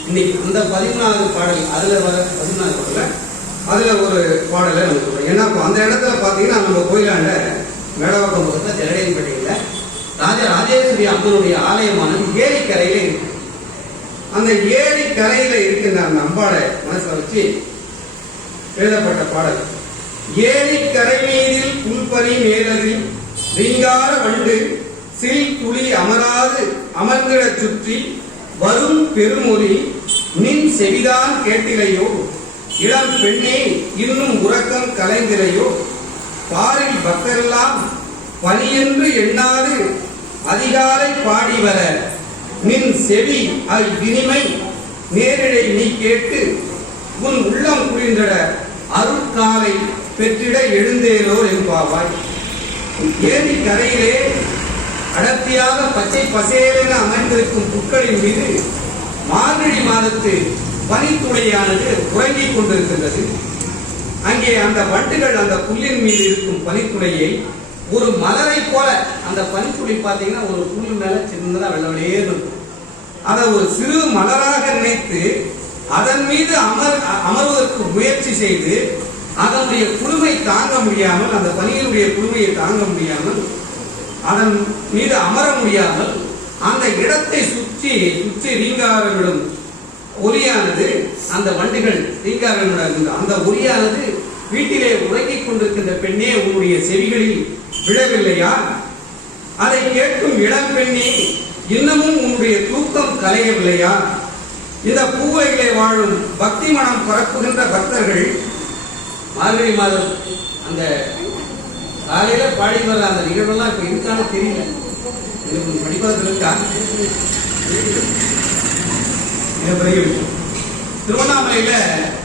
இன்னைக்கு அந்த 14வது பாடல், அதுல வர 14வது பாடல அதுல ஒரு பாடலை நம்ம சொல்றோம். ஏன்னா அந்த இடத்துல பாத்தீங்கன்னா நம்ம கோயிலாண்ட மேடவாக்கம் பக்கத்துல ஜெகடையன்பேட்டையில ராஜராஜேஸ்வரி அம்மனுடைய ஆலயமானது ஏரிக்கரையில இருக்கு. அந்த ஏரிக்கரையில இருக்கின்ற அந்த அம்பாளை மனசுல வச்சு எழுதப்பட்ட பாடல். ஏரிக்கரை மீதில் புல்பனி மேலதில் ரீங்கார வண்டு சில் துளி அமராது அமர்ந்திட சுற்றி வரும் பெருமொழி நின் செவிதான் கேட்டிலையோ இளம் பெண்ணே இன்னும் உறக்கம் கலைந்திலையோ பாரில் பக்தரெல்லாம் பனியென்று எண்ணாது அதிகாலை பாடி வர நின் செவி இனிமை நேரிடை நீ கேட்டு உன் உள்ளம் புரிந்திட அருட்காலை பெற்றிட எழுந்தேலோ என்பாவாய். ஏரி கரையிலே அடர்த்தியாக பச்சை பசேலென அமைந்திருக்கும் புற்களின் மீது மார்கழி மாதத்து பனித்துளையானது உறங்கிக் கொண்டிருக்கின்றது. அங்கே அந்த வண்டுகள் அந்த புல்லின் மீது இருக்கும் பனித்துளையை ஒரு மலரை போல, அந்த பனித்துளி பார்த்தீங்கன்னா ஒரு புல் மேல சின்னதா வெள்ளவெளியே இருக்கும், அதை ஒரு சிறு மலராக நினைத்து அதன் மீது அமர்வதற்கு முயற்சி செய்து அதனுடைய குளுமை தாங்க முடியாமல், அந்த பனியினுடைய குளுமையை தாங்க முடியாமல், அதன் மீது அமர முடியாமல் அந்த இடத்தை சுற்றி ரீங்காரமிடும் ஒலியானது, அந்த வண்டுகள் ரீங்காரமிட அந்த ஒலியானது வீட்டிலே உறங்கிக் கொண்டிருக்கின்ற பெண்ணே உன்னுடைய செவிகளில் விழவில்லையா? அதை கேட்கும் இளம் பெண்ணே இன்னமும் உன்னுடைய தூக்கம் கலையவில்லையா? இந்த பூவைகளை வாழும் பக்தி மனம் பரப்புகின்ற பக்தர்கள் மார்கழி மாதம் அந்த காலையில பாடி வர அந்த நிகழ்வெல்லாம் இப்ப இருக்கான்னு தெரியல. படிப்பதற்கு இருக்கா? மிகப்பெரிய விஷயம். திருவண்ணாமலையில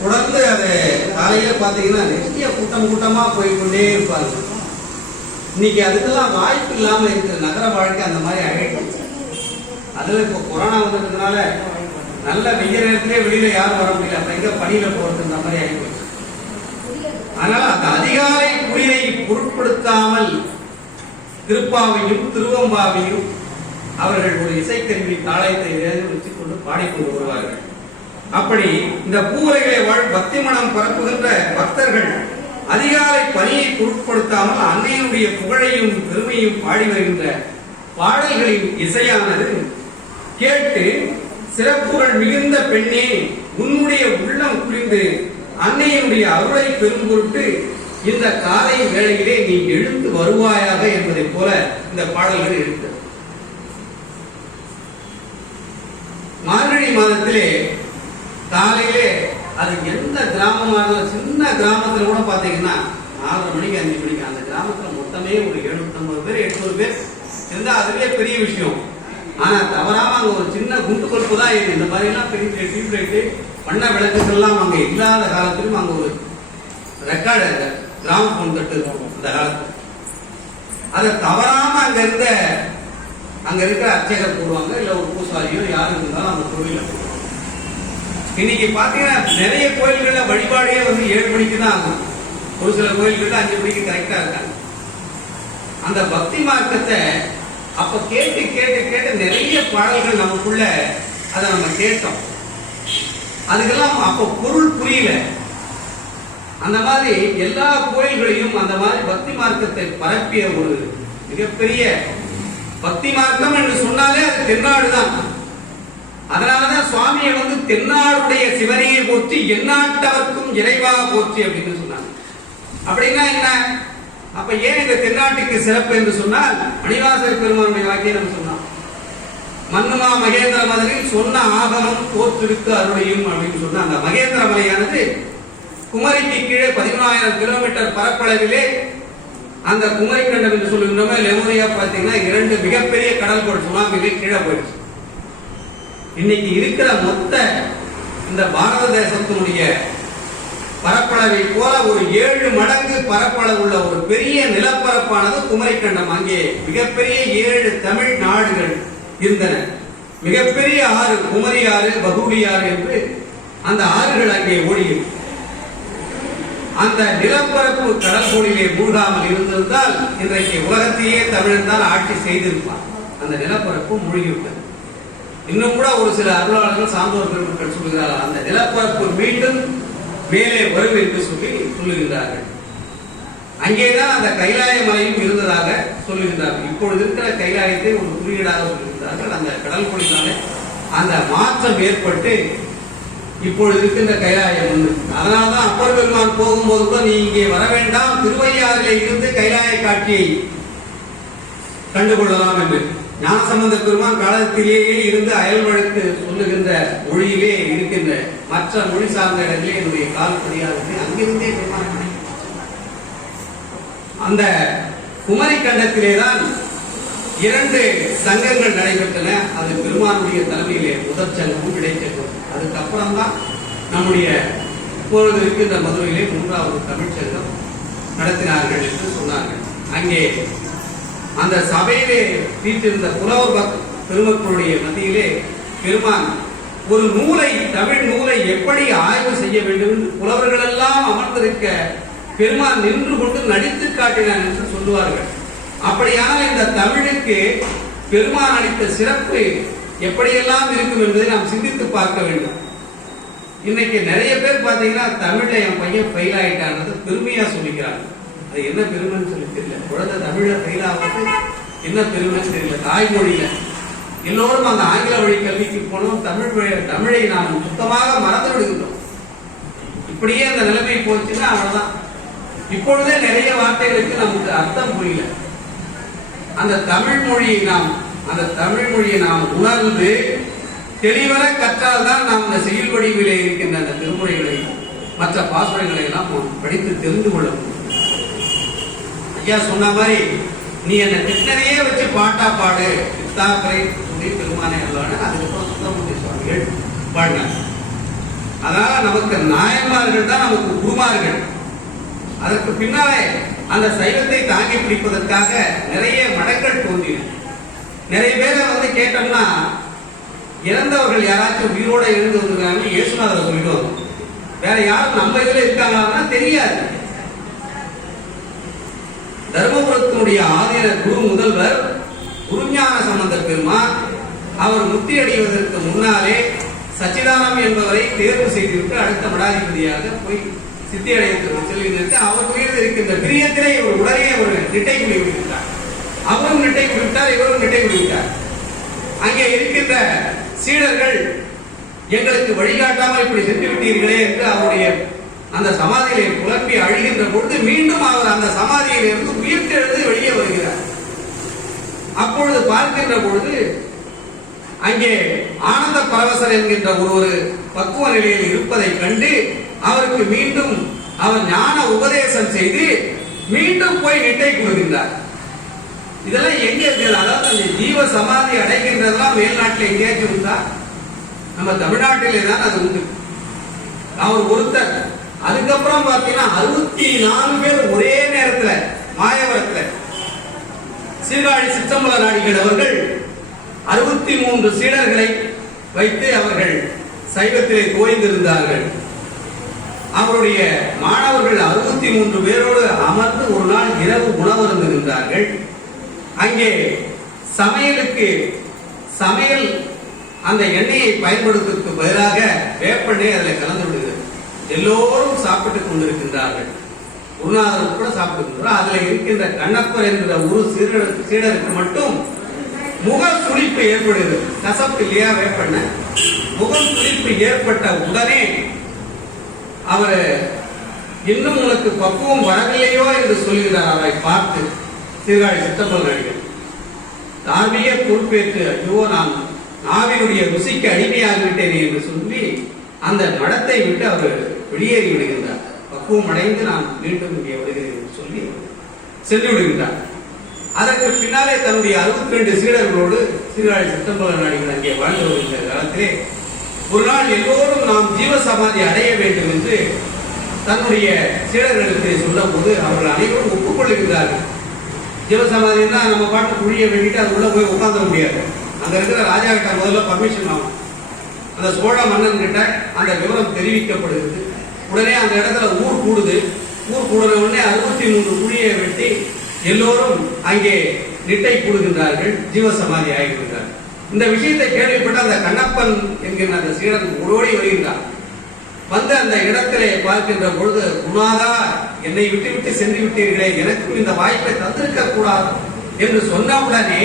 தொடர்ந்து அதை காலையில பாத்தீங்கன்னா நிறைய கூட்டமா போய்கொண்டே இருப்பாங்க. இன்னைக்கு அதுக்கெல்லாம் வாய்ப்பு இல்லாம இருக்கிற நகர வாழ்க்கை அந்த மாதிரி ஆகிடுச்சு. அதுல இப்ப கொரோனா வந்ததுனால நல்ல வெய்ய நேரத்திலே வெளியில யாரும் வர முடியல, அப்ப எங்க பணியில போறது இந்த மாதிரி ஆகிடுச்சு. அதனால அந்த அதிகாலை குளிரை பொருட்படுத்தாமல் திருப்பாவையும் திருவம்பாவையும் அவர்கள் ஒரு இசைக்கருவி தாளத்தை வச்சுக் கொண்டு பாடிக்கொண்டு வருவார்கள். அப்படி இந்த பூவுலகிலே வாழ் பக்தி மனம் பரப்புகின்ற பக்தர்கள் அதிகாலை பணியை பொருட்படுத்தாமல் அன்னையினுடைய புகழையும் பெருமையும் பாடி வருகின்ற பாடல்களின் இசையானது கேட்டு சிறப்புகள் மிகுந்த பெண்ணே உன்னுடைய உள்ளம் குளிர்ந்து அன்னையினுடைய அருளை பெரும் பொருட்டு இந்த காலை வேளையிலே நீ எழுந்து வருவாயாக என்பதை போல இந்த பாடல்கள் இருக்கிறது. மார்கழி மாதத்திலே காலையிலே அது எந்த கிராமமாக சின்ன கிராமத்துல கூட பாத்தீங்கன்னா 4 மணிக்கு 5 மணிக்கு அந்த கிராமத்துல மொத்தமே ஒரு 750 பேர் 800 பேர் இருந்தா அதுவே பெரிய விஷயம். ஆனா தவறாம அங்க ஒரு சின்ன குண்டு கொழுப்பு தான் இருக்கு. இந்த மாதிரி எல்லாம் பெரிய டியூப் லைட்டு வண்ண விளக்குகள் எல்லாம் அங்க இல்லாத காலத்திலும் அங்க ஒரு ரெக்கார்டு கிராமபோன் தட்டு அந்த காலத்துல அதை தவறாம அங்க இருக்கிற அர்ச்சகர் போடுவாங்க, இல்ல ஒரு பூசாரியோ யாரு இருந்தாலும் அந்த கோவில. இன்னைக்கு பாத்தீங்கன்னா நிறைய கோயில்கள்ல வழிபாடே 7 மணிக்கு தான் ஆகும். ஒரு சில கோயில்கள்ல 5 மணிக்கு கரெக்டா இருக்காங்க. அந்த பக்தி மார்க்கத்தை அப்ப கேட்டு கேட்டு கேட்டு நிறைய பாடல்கள் நமக்குள்ள அதை நம்ம கேட்டோம். அதுக்கெல்லாம் அப்ப பொருள் புரியல. அந்த மாதிரி எல்லா கோயில்களையும் அந்த மாதிரி பக்தி மார்க்கத்தை பரப்பிய ஒரு மிகப்பெரிய பக்தி மார்க்கம் என்று சொன்னாலே அது தென்னாடு தான். அதனாலதான் சுவாமியை தென்னாடுடைய சிவனையை போற்றி எந்நாட்டவர்க்கும் இறைவா போற்றி அப்படின்னு சொன்னாங்க. அப்படின்னா என்ன? அப்ப ஏன் இந்த தென்னாட்டுக்கு சிறப்பு என்று சொன்னால் மணிவாசகர் பெருமானுடைய வாக்கியம் சொன்னான், மன்னுமா மகேந்திர மதனில் சொன்ன ஆகமம் போற்றிருக்கு அருளையும் அப்படின்னு சொன்ன அந்த மகேந்திர மலையானது குமரிக்கு கீழே 13,000 கிலோமீட்டர் பரப்பளவிலே அந்த குமரி கண்டம் என்று சொல்லுகின்றோமே லெமோரியா பார்த்தீங்கன்னா 2 மிகப்பெரிய கடல் கோள் சுனாமியிலே கீழே போயிடுச்சு. இன்னைக்கு இருக்கிற மொத்த இந்த பாரத தேசத்தினுடைய பரப்பளவை போல ஒரு 7 மடங்கு பரப்பளவு உள்ள ஒரு பெரிய நிலப்பரப்பானது குமரி கண்டம். அங்கே மிகப்பெரிய 7 தமிழ் நாடுகள் இருந்தன. மிகப்பெரிய ஆறு குமரி ஆறு, பகுடி ஆறு என்று அந்த ஆறுகள் அங்கே ஓடியது. அந்த நிலப்பரப்பு கடற்கோளிலே மூழ்காமல் இருந்திருந்தால் இன்றைக்கு உலகத்தையே தமிழன் தான் ஆட்சி செய்திருப்பார். அந்த நிலப்பரப்பு மூழ்கிவிட்டது. இன்னும் கூட ஒரு சில அருளாளர்கள் சான்றோர் பெருமக்கள் சொல்லுகிறார்கள், அந்த நிலப்பரப்பு மீண்டும் மேலே வரும் என்று சொல்லுகின்றார்கள். அங்கேதான் அந்த கைலாய மலையும் இருந்ததாக சொல்லுகின்றார்கள். இப்பொழுது இருக்கிற கைலாயத்தை ஒரு குறியீடாக சொல்லுகின்றார்கள். அந்த கடல் பொழினாலே அந்த மாற்றம் ஏற்பட்டு இப்பொழுது இருக்கின்ற கைலாயம் உண்டு. அதனால்தான் அப்பர் பெருமான் போகும்போது கூட நீ இங்கே வர வேண்டாம், திருவையாறிலே இருந்து கைலாய காட்சியை கண்டுகொள்ளலாம் என்று ஞானசம்பந்த பெருமான் காலத்திலேயே இருந்து அயல் வழக்கு சொல்லுகின்ற மொழியிலே இருக்கின்ற மற்ற மொழி சார்ந்த இடங்களே என்னுடைய கால்படியாகவே அங்கிருந்தே பெருமான் அந்த குமரி கண்டத்திலேதான் 2 சங்கங்கள் நடைபெற்றன. அது பெருமானுடைய தலைமையிலே முதற் சங்கமும் இடைச்சங்கம். அதுக்கப்புறம் தான் நம்முடைய இப்பொழுது இருக்கின்ற மதுரையிலே 3வது தமிழ் சங்கம் நடத்தினார்கள் என்று சொன்னார்கள். அங்கே அந்த சபையிலே வீட்டிருந்த புலவர் பெருமக்களுடைய மத்தியிலே பெருமான் ஒரு நூலை, தமிழ் நூலை எப்படி ஆய்வு செய்ய வேண்டும் என்று புலவர்கள் எல்லாம் அமர்ந்திருக்க பெருமான் நின்று கொண்டு நடித்து காட்டினான் என்று சொல்லுவார்கள். அப்படியானால் இந்த தமிழுக்கு பெருமான் அளித்த சிறப்பு எப்படியெல்லாம் இருக்கும் என்பதை நாம் சிந்தித்து பார்க்க வேண்டும். இன்னைக்கு நிறைய பேர் பாத்தீங்கன்னா தமிழ்ல என் பையன் ஃபெயில் ஆயிட்டான்றது பெருமையா சொல்லிக்கிறாங்க. அது என்ன பெருமைன்னு சொல்லி தெரியல. குழந்தை தமிழ்ல ஃபெயில் ஆகிறது என்ன பெருமைன்னு தெரியல. தாய்மொழியில எல்லோரும் அந்த ஆங்கில வழி கல்விக்கு போனோம், தமிழை நாம் சுத்தமாக மறந்து விடுகின்றோம். இப்படியே அந்த நிலைமை போச்சுன்னா அவ்வளவுதான். இப்பொழுதே நிறைய வார்த்தைகளுக்கு நமக்கு அர்த்தம் புரியல. அந்த தமிழ் மொழியை நாம் உணர்ந்து தெளிவர கற்றால் தான் நாம் இந்த செயல் வடிவிலே இருக்கின்ற அந்த திருமுறைகளை மற்ற பாசுரங்களை எல்லாம் படித்து தெரிந்து கொள்ள முடியும். ஐயா சொன்ன மாதிரி நீ என்ன திட்டனையே வச்சு பாட்டா பாடு சித்தாக்கரை சொல்லி பெருமானே அல்லவான அதுக்கப்புறம் சுந்தரமூர்த்தி சுவாமிகள் பாடினார். அதனால நமக்கு நாயன்மார்கள் தான் நமக்கு குருமார்கள். அதற்கு பின்னாலே அந்த சைவத்தை தாங்கி பிடிப்பதற்காக நிறைய மடங்கள் தோன்றின. நிறைய பேரை கேட்டோம்னா இறந்தவர்கள் யாராச்சும் உயிரோட இருந்து வந்திருக்காங்க இயேசுநாதரை சொல்லிடுவாங்க. வேற யாரும் நம்ம இதுல இருக்காங்கன்னா தெரியாது. தர்மபுரத்தினுடைய ஆதீன குரு முதல்வர் குருஞான சம்பந்த பெருமான் அவர் முக்தி அடைவதற்கு முன்னாலே சச்சிதானம் என்பவரை தேர்வு செய்துவிட்டு அடுத்த மடாதிபதியாக போய் சித்தி அடைவதற்கு செல்கின்றது. அவர் மீது இருக்கின்ற பிரியத்திலே இவர் உடனே ஒரு நிட்டை விடுவித்தார். அவரும் நிட்டை விடுவித்தார், இவரும் நிட்டை விடுவித்தார். அங்கே இருக்கின்ற சீடர்கள் எங்களுக்கு வழிகாட்டாமல் இப்படி சென்று விட்டீர்களே என்று அவருடைய அந்த சமாதியிலே குழப்பி அழுகின்ற பொழுது மீண்டும் அவர் அந்த சமாதியிலிருந்து உயிர்த்தெழுந்து வெளியே வருகிறார். அப்பொழுது பார்க்கின்ற பொழுது அங்கே ஆனந்த பரவசர் என்கின்ற ஒரு பக்குவ நிலையில் இருப்பதை கண்டு அவருக்கு மீண்டும் அவர் ஞான உபதேசம் செய்து மீண்டும் போய் நிட்டை கொடுக்கின்றார். இதெல்லாம் எங்க இருக்கு? அதாவது அந்த ஜீவ சமாதி அடைகின்றதெல்லாம் மேல்நாட்டில் எங்கேயாச்சும் உண்டா? நம்ம தமிழ்நாட்டிலே தான் அது உண்டு. அவர் ஒருத்தர். அதுக்கப்புறம் பார்த்தீங்கன்னா 64 பேர் ஒரே நேரத்துல மாயவரத்துல சீர்காழி சிற்றம்பல நாடிகள் அவர்கள் 63 சீடர்களை வைத்து அவர்கள் சைவத்திலே தோய்ந்திருந்தார்கள். அவருடைய மாணவர்கள் 63 பேரோடு அமர்ந்து ஒரு நாள் இரவு உணவு இருந்திருந்தார்கள். அங்கே சமையல் அந்த எண்ணெயை பயன்படுத்துவதற்கு பதிலாக வேப்பெண்ணெய் அதில் கலந்து விடுகிறது. எல்லோரும் சாப்பிட்டுக் கொண்டிருக்கின்றார்கள். குருநாதர் கூட சாப்பிட்டு அதுல இருக்கின்ற கண்ணப்பர் என்கிற ஒரு சீடருக்கு மட்டும் முக சுளிப்பு ஏற்படுகிறது. கசப்பு இல்லையா வேப்பெண்ணெய்? முகம் சுளிப்பு ஏற்பட்ட உடனே அவர் இன்னும் உனக்கு பக்குவம் வரவில்லையோ என்று சொல்கிறார். அவரை பார்த்து சீர்காழி சித்தம்பல நாடிகள் தார்மீக பொறுப்பேற்று ஐயோ நான் நாவினுடைய ருசிக்கு அடிமையாகிவிட்டேன் என்று சொல்லி அந்த மடத்தை விட்டு அவர் வெளியேறி விடுகின்றார். பக்குவம் அடைந்து நான் மீண்டும் இங்கே விடுகிறேன் என்று சொல்லி சென்று விடுகின்றார். அதற்கு பின்னாலே தன்னுடைய 62 சீடர்களோடு சீர்காழி சித்தம்பல நாடிகள் அங்கே வாழ்ந்து வருகின்ற காலத்திலே ஒரு நாள் எல்லோரும் நாம் ஜீவசமாதி அடைய வேண்டும் என்று தன்னுடைய சீடர்களுக்கு சொல்ல போது அவர்கள் அனைவரும் ஒப்புக்கொள்ளுகின்றார்கள். ஜீவசமாதினா நம்ம பாட்டு குழிய வேண்டிட்டு அது உள்ள போய் உட்கார்ந்து முடியாது. அங்க இருக்கிற ராஜா கிட்ட முதல்ல பர்மிஷன் ஆகும். அந்த சோழ மன்னன் கிட்ட அந்த விவரம் தெரிவிக்கப்படுகிறது. உடனே அந்த இடத்துல ஊர் கூடுது. ஊர் கூடுற உடனே 63 குழியை வெட்டி எல்லோரும் அங்கே நிட்டை கூடுகின்றார்கள். ஜீவசமாதி ஆகிவிடுகிறார். இந்த விஷயத்தை கேள்விப்பட்ட அந்த கண்ணப்பன் என்கிற அந்த சீடன் ஓடோடி வருகின்றார். வந்து அந்த இடத்திலே பார்க்கின்ற பொழுது குணாதா என்னை விட்டு விட்டு சென்று விட்டீர்களே, எனக்கும் இந்த வாய்ப்பை தந்திருக்க கூடாது என்று சொன்னவுடனே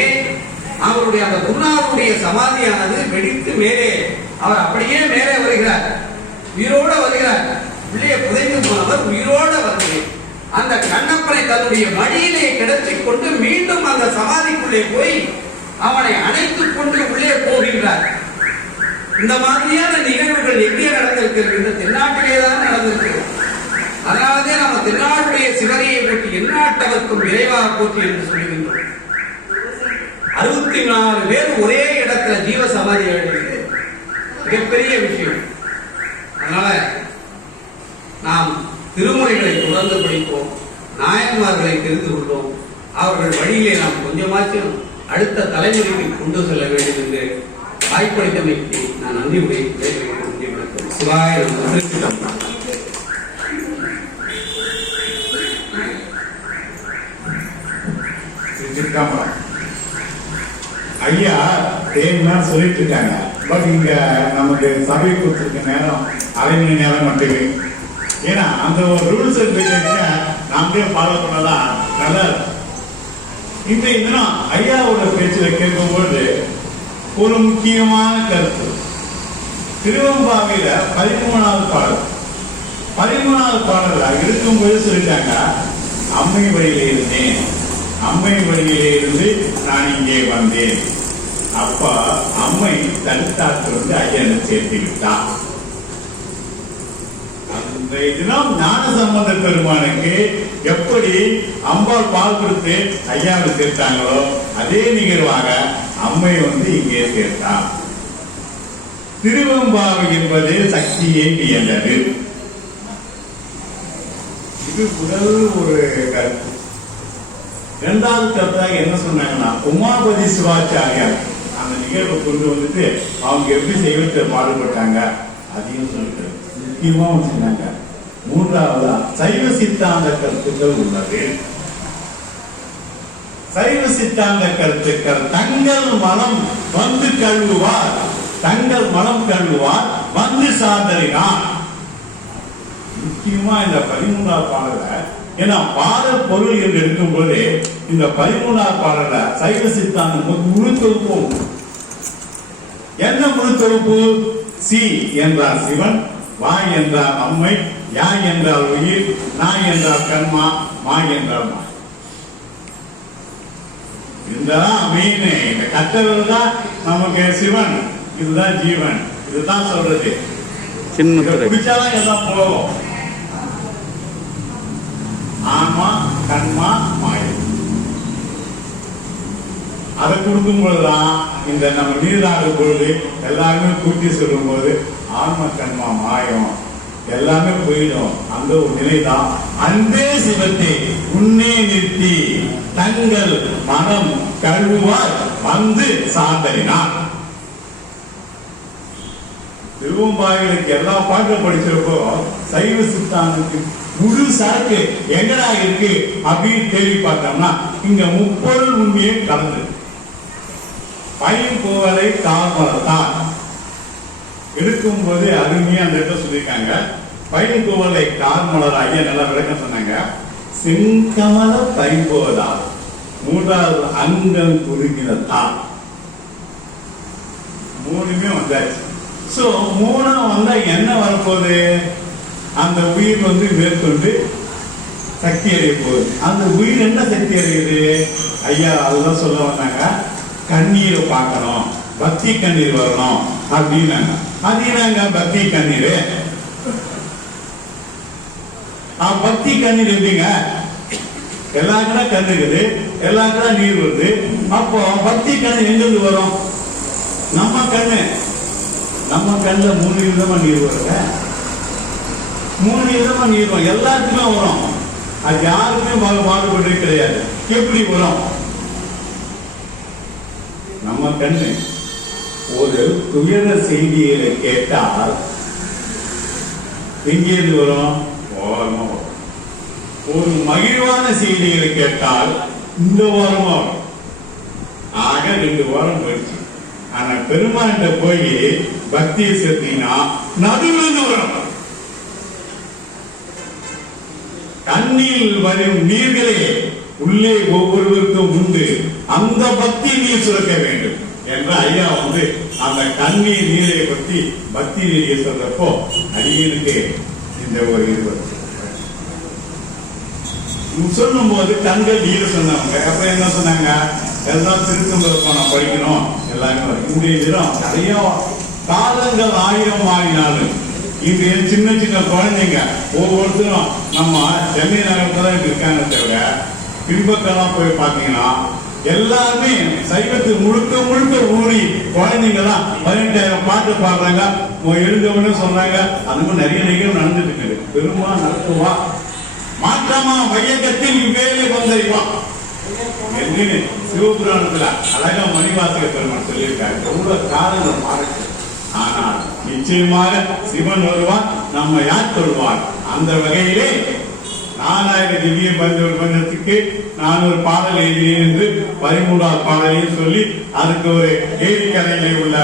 அவருடைய அந்த குருநாதருடைய சமாதியானது வெடித்து மேலே அவர் அப்படியே மேலே வருகிறார். உயிரோட வருகிறார். உள்ளே புதைந்து போனவர் உயிரோட வருகிறேன். அந்த கண்ணப்பனை தன்னுடைய மடியிலே கிடத்திக் கொண்டு மீண்டும் அந்த சமாதிக்குள்ளே போய் அவனை அணைத்துக் கொண்டு உள்ளே போகின்றார். இந்த மாதிரியான நிகழ்வுகள் எங்கே நடந்திருக்கிறது? இந்த தென்னாட்டிலே தான் நடந்திருக்கிறது. அதனாலதான் நம்ம தென்னாட்டுடைய சிவனையை போற்றி எந்நாட்டவர்க்கும் விரைவாக போற்றி என்று சொல்கின்றோம். 64 பேர் ஒரே இடத்துல ஜீவ சமாதி அடைவது மிகப்பெரிய விஷயம். அதனால நாம் திருமுறைகளை தொடர்ந்து படிப்போம், நாயன்மார்களை தெரிந்து கொள்வோம். அவர்கள் வழியிலே நாம் கொஞ்சமாச்சும் அடுத்த தலைமுறைக்கு கொண்டு செல்ல வேண்டும் என்று வாய்ப்பளித்தமைக்கு நான் நன்றி உடைய சிவாய ஐயா தேவையா சொல்லிட்டு இருக்காங்க. பட் இங்க நமக்கு சபை கொடுத்திருக்க நேரம் அரை மணி நேரம் மட்டுமே. ஏன்னா அந்த ஒரு ரூல்ஸ் நாமளே ஃபாலோ பண்ணலாம் நல்லா இருக்கும். இன்றைய தினம் ஐயாவோட பேச்சுல கேட்கும்போது ஒரு முக்கியமான கருத்து, திருவம்பாவையில 13வது பாடல் 13வது பாடல்ல இருக்கும்போது சொல்லிட்டாங்க, அம்மை வழியிலே இருந்தேன், அம்மை வழியிலே இருந்து நான் இங்கே வந்தேன். அப்ப அம்மை தடுத்தாற்று வந்து ஐயனை சேர்த்து விட்டான். அந்த தினம் ஞான சம்பந்த பெருமானுக்கு எப்படி அம்பாள் பால் கொடுத்து ஐயாவை சேர்த்தாங்களோ அதே நிகழ்வாக அம்மை வந்து இங்கே சேர்த்தார். திருவம்பாவை என்பது சக்தியை இயந்தது. இது முதல் ஒரு கருத்து. இரண்டாவது கருத்தாக என்ன சொன்னாங்கன்னா, உமாபதி சிவாச்சாரியார் அந்த நிகழ்வை கொண்டு வந்துட்டு அவங்க எப்படி செய்வத்தை பாடுபட்டாங்க அதையும் சொல்லிட்டு முக்கியமா சொன்னாங்க. 3வது சைவ சித்தாந்த கருத்துக்கள் உள்ளது. சைவ சித்தாந்த கருத்துக்கள் தங்கள் மனம் வந்து கழுவுவார், தங்கள் மனம் கழுவுவார் வந்து சாதறினார். முக்கியமா இந்த 13ஆம் பாடல, ஏன்னா பாடல் பொருள் என்று எடுக்கும்போது இந்த 13ஆம் பாடல சைவ சித்தாந்தம் முழு தொகுப்பும். என்ன முழு தொகுப்பு? சி என்றால் சிவன், வா என்றால் அம்மை, யா என்றால் உயிர், நாய் என்றால் கர்மா, மா என்றால் மா. இதுதான் மெயின். இந்த கட்டவர் தான் நமக்கு சிவன், இதுதான் ஜீவன், இதுதான் சொல்றது. பிடிச்சாதான் எல்லாம் போகும். ஆன்மா, கர்மா, மாயை. அதை கொடுக்கும் பொழுதுதான் இந்த நம்ம நீராடும் பொழுது எல்லாருமே கூட்டி சொல்லும் போது ஆன்ம கர்மா மாயம் எல்லாமே போயிடும். அந்த ஒரு நிலைதான். அன்பே சிவத்தை உன்னே நிறுத்தி தங்கள் மனம் கழுவுவார் வந்து சாதறினார். திருவம்பாய்களுக்கு எல்லா பாட்டும் படிச்சப்போ சைவ சித்தாந்தத்துக்கு முழு சாக்கு எங்கடா இருக்கு அப்படின்னு தேடி பார்த்தோம்னா இங்க முப்பொருள் உண்மையை கலந்து பைம்புவலை காமலத்தான் எடுக்கும் போது அருமையா அந்த இடத்துல சொல்லியிருக்காங்க. பைம்புவலை கார்மலர் ஐயா நல்லா விளக்கம் சொன்னாங்க. செங்கமல பைம்போவதால் மூன்றாவது அங்கம் குறுகினத்தான் மூணுமே வந்தாச்சு. சோ மூணாம் வந்தா என்ன வரப்போகுது? அந்த உயிர் வந்து மேற்கொண்டு சக்தி அடைய போகுது. அந்த உயிர் என்ன சக்தி அடையுது? ஐயா அதுதான் சொல்ல வந்தாங்க. கண்ணீரை பார்க்கணும், பக்தி கண்ணீர் வரணும் அப்படின்னாங்க. அது என்னங்க பக்தி கண்ணீர்? பக்தி கண்ணீர் எப்படிங்க? எல்லாருக்கும் கண் இருக்குது, எல்லாருக்கும் நீர் வருது. அப்போ பக்தி கண்ணீர் எங்கிருந்து வரும்? நம்ம கண்ணு, நம்ம கண்ணுல 3 விதமா நீர் வருங்க. 3 விதமா நீர் வரும், எல்லாத்துக்குமே வரும். அது யாருக்குமே பாடுபட்டு கிடையாது. எப்படி வரும்? நம்ம கண்ணு ஒரு துயர செய்திகளை கேட்டால் எங்கிருந்து வரும்? ஓரமா வரும். ஒரு மகிழ்வான செய்திகளை கேட்டால் இந்த ஓரமா வரும். ஆக 2 வாரம் போயிடுச்சு. ஆனா பெருமாண்ட போய் பக்தியை சேர்த்தீங்கன்னா நடுவிலிருந்து வரும். கண்ணில் வரும் நீர்களே உள்ளே ஒவ்வொருவருக்கும் உண்டு, அந்த பக்தி நீர் சுரக்க வேண்டும் என்ற ஐயா வந்து அந்த கண்ணீர் நீரை பற்றி பக்தி நீரை சொல்றப்போ அடியனுக்கு இந்த ஒரு 20 சொல்லும் போது கண்கள் நீர் சொன்னவங்க அப்ப என்ன சொன்னாங்க? எல்லாம் திருக்குறள் நான் படிக்கணும் எல்லாமே. இன்றைய தினம் நிறைய காலங்கள் 1000 மாறினாலும் இன்றைய சின்ன சின்ன குழந்தைங்க ஒவ்வொருத்தரும் நம்ம சென்னை நகரத்துல இருக்காங்க தவிர பின்பக்கெல்லாம் போய் பார்த்தீங்கன்னா எல்லாருமே சைவத்துக்கு முழுக்க முழுக்க ஊறி குழந்தைங்க தான் 18,000 பாட்டு பாடுறாங்க. எழுந்தவனு சொன்னாங்க. அந்த மாதிரி நிறைய நிகழ்வு நடந்துட்டு இருக்குது. பெருமா நடத்துவா மாற்றமா வையகத்தில் இவ்வேலை வந்தறிவா என்று சிவபுராணத்துல அழகா மணிவாசக பெருமான் சொல்லியிருக்காரு. ரொம்ப காரணம் மாறுச்சு. ஆனால் நிச்சயமாக சிவன் வருவான், நம்ம யார் சொல்வான். அந்த வகையிலே 4000 திவ்ய பந்தத்துக்கு நான் ஒரு பாடல் எழுதினேன் என்று 13ஆம் பாடலையும் சொல்லி அதுக்கு ஒரு ஏரிக்கரையிலே உள்ள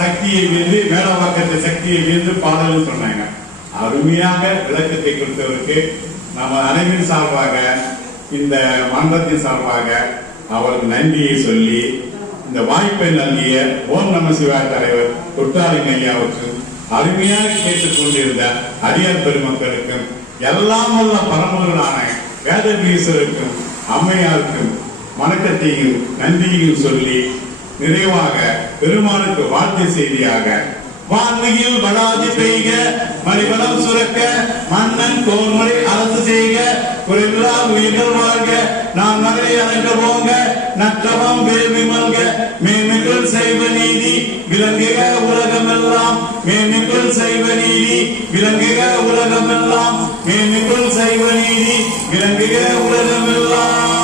சக்தியை வீழ்ந்து மேலவாக்கத்தை சக்தியை வீழ்ந்து பாடலும் சொன்னாங்க. அருமையாக விளக்கத்தை கொடுத்தவருக்கு நம்ம அனைவரின் சார்பாக இந்த மன்றத்தின் சார்பாக அவருக்கு நன்றியை சொல்லி இந்த வாய்ப்பை நல்கிய ஓம் நம சிவாய தலைவர் குற்றாலிங்க ஐயாவுக்கு அருமையாக கேட்டுக் கொண்டிருந்த அடியார் பெருமக்களுக்கும் எல்லாம் உள்ள பரம்பொருளான வேதபீசருக்கும் அம்மையாருக்கும் வணக்கத்தையும் நன்றியையும் சொல்லி நிறைவாக பெருமானுக்கு வாழ்த்து செய்தியாக வான்மையில் வடாதி பெய்க மணிவளம் சுரக்க மன்னன் கோன்மலை அரசு செய்க குறைவில்லா உயிர்கள் வாழ்க நாம் நகரை அணைக்க போங்க நற்றவம் வேள்வி மல்க மேன்மைகள் செய்வ நீதி விளங்குக உலகமெல்லாம் மேன்மைகள் செய்வ நீதி விளங்குக உலகமெல்லாம் மேன்மைகள் செய்வ நீதி விளங்குக உலகமெல்லாம்.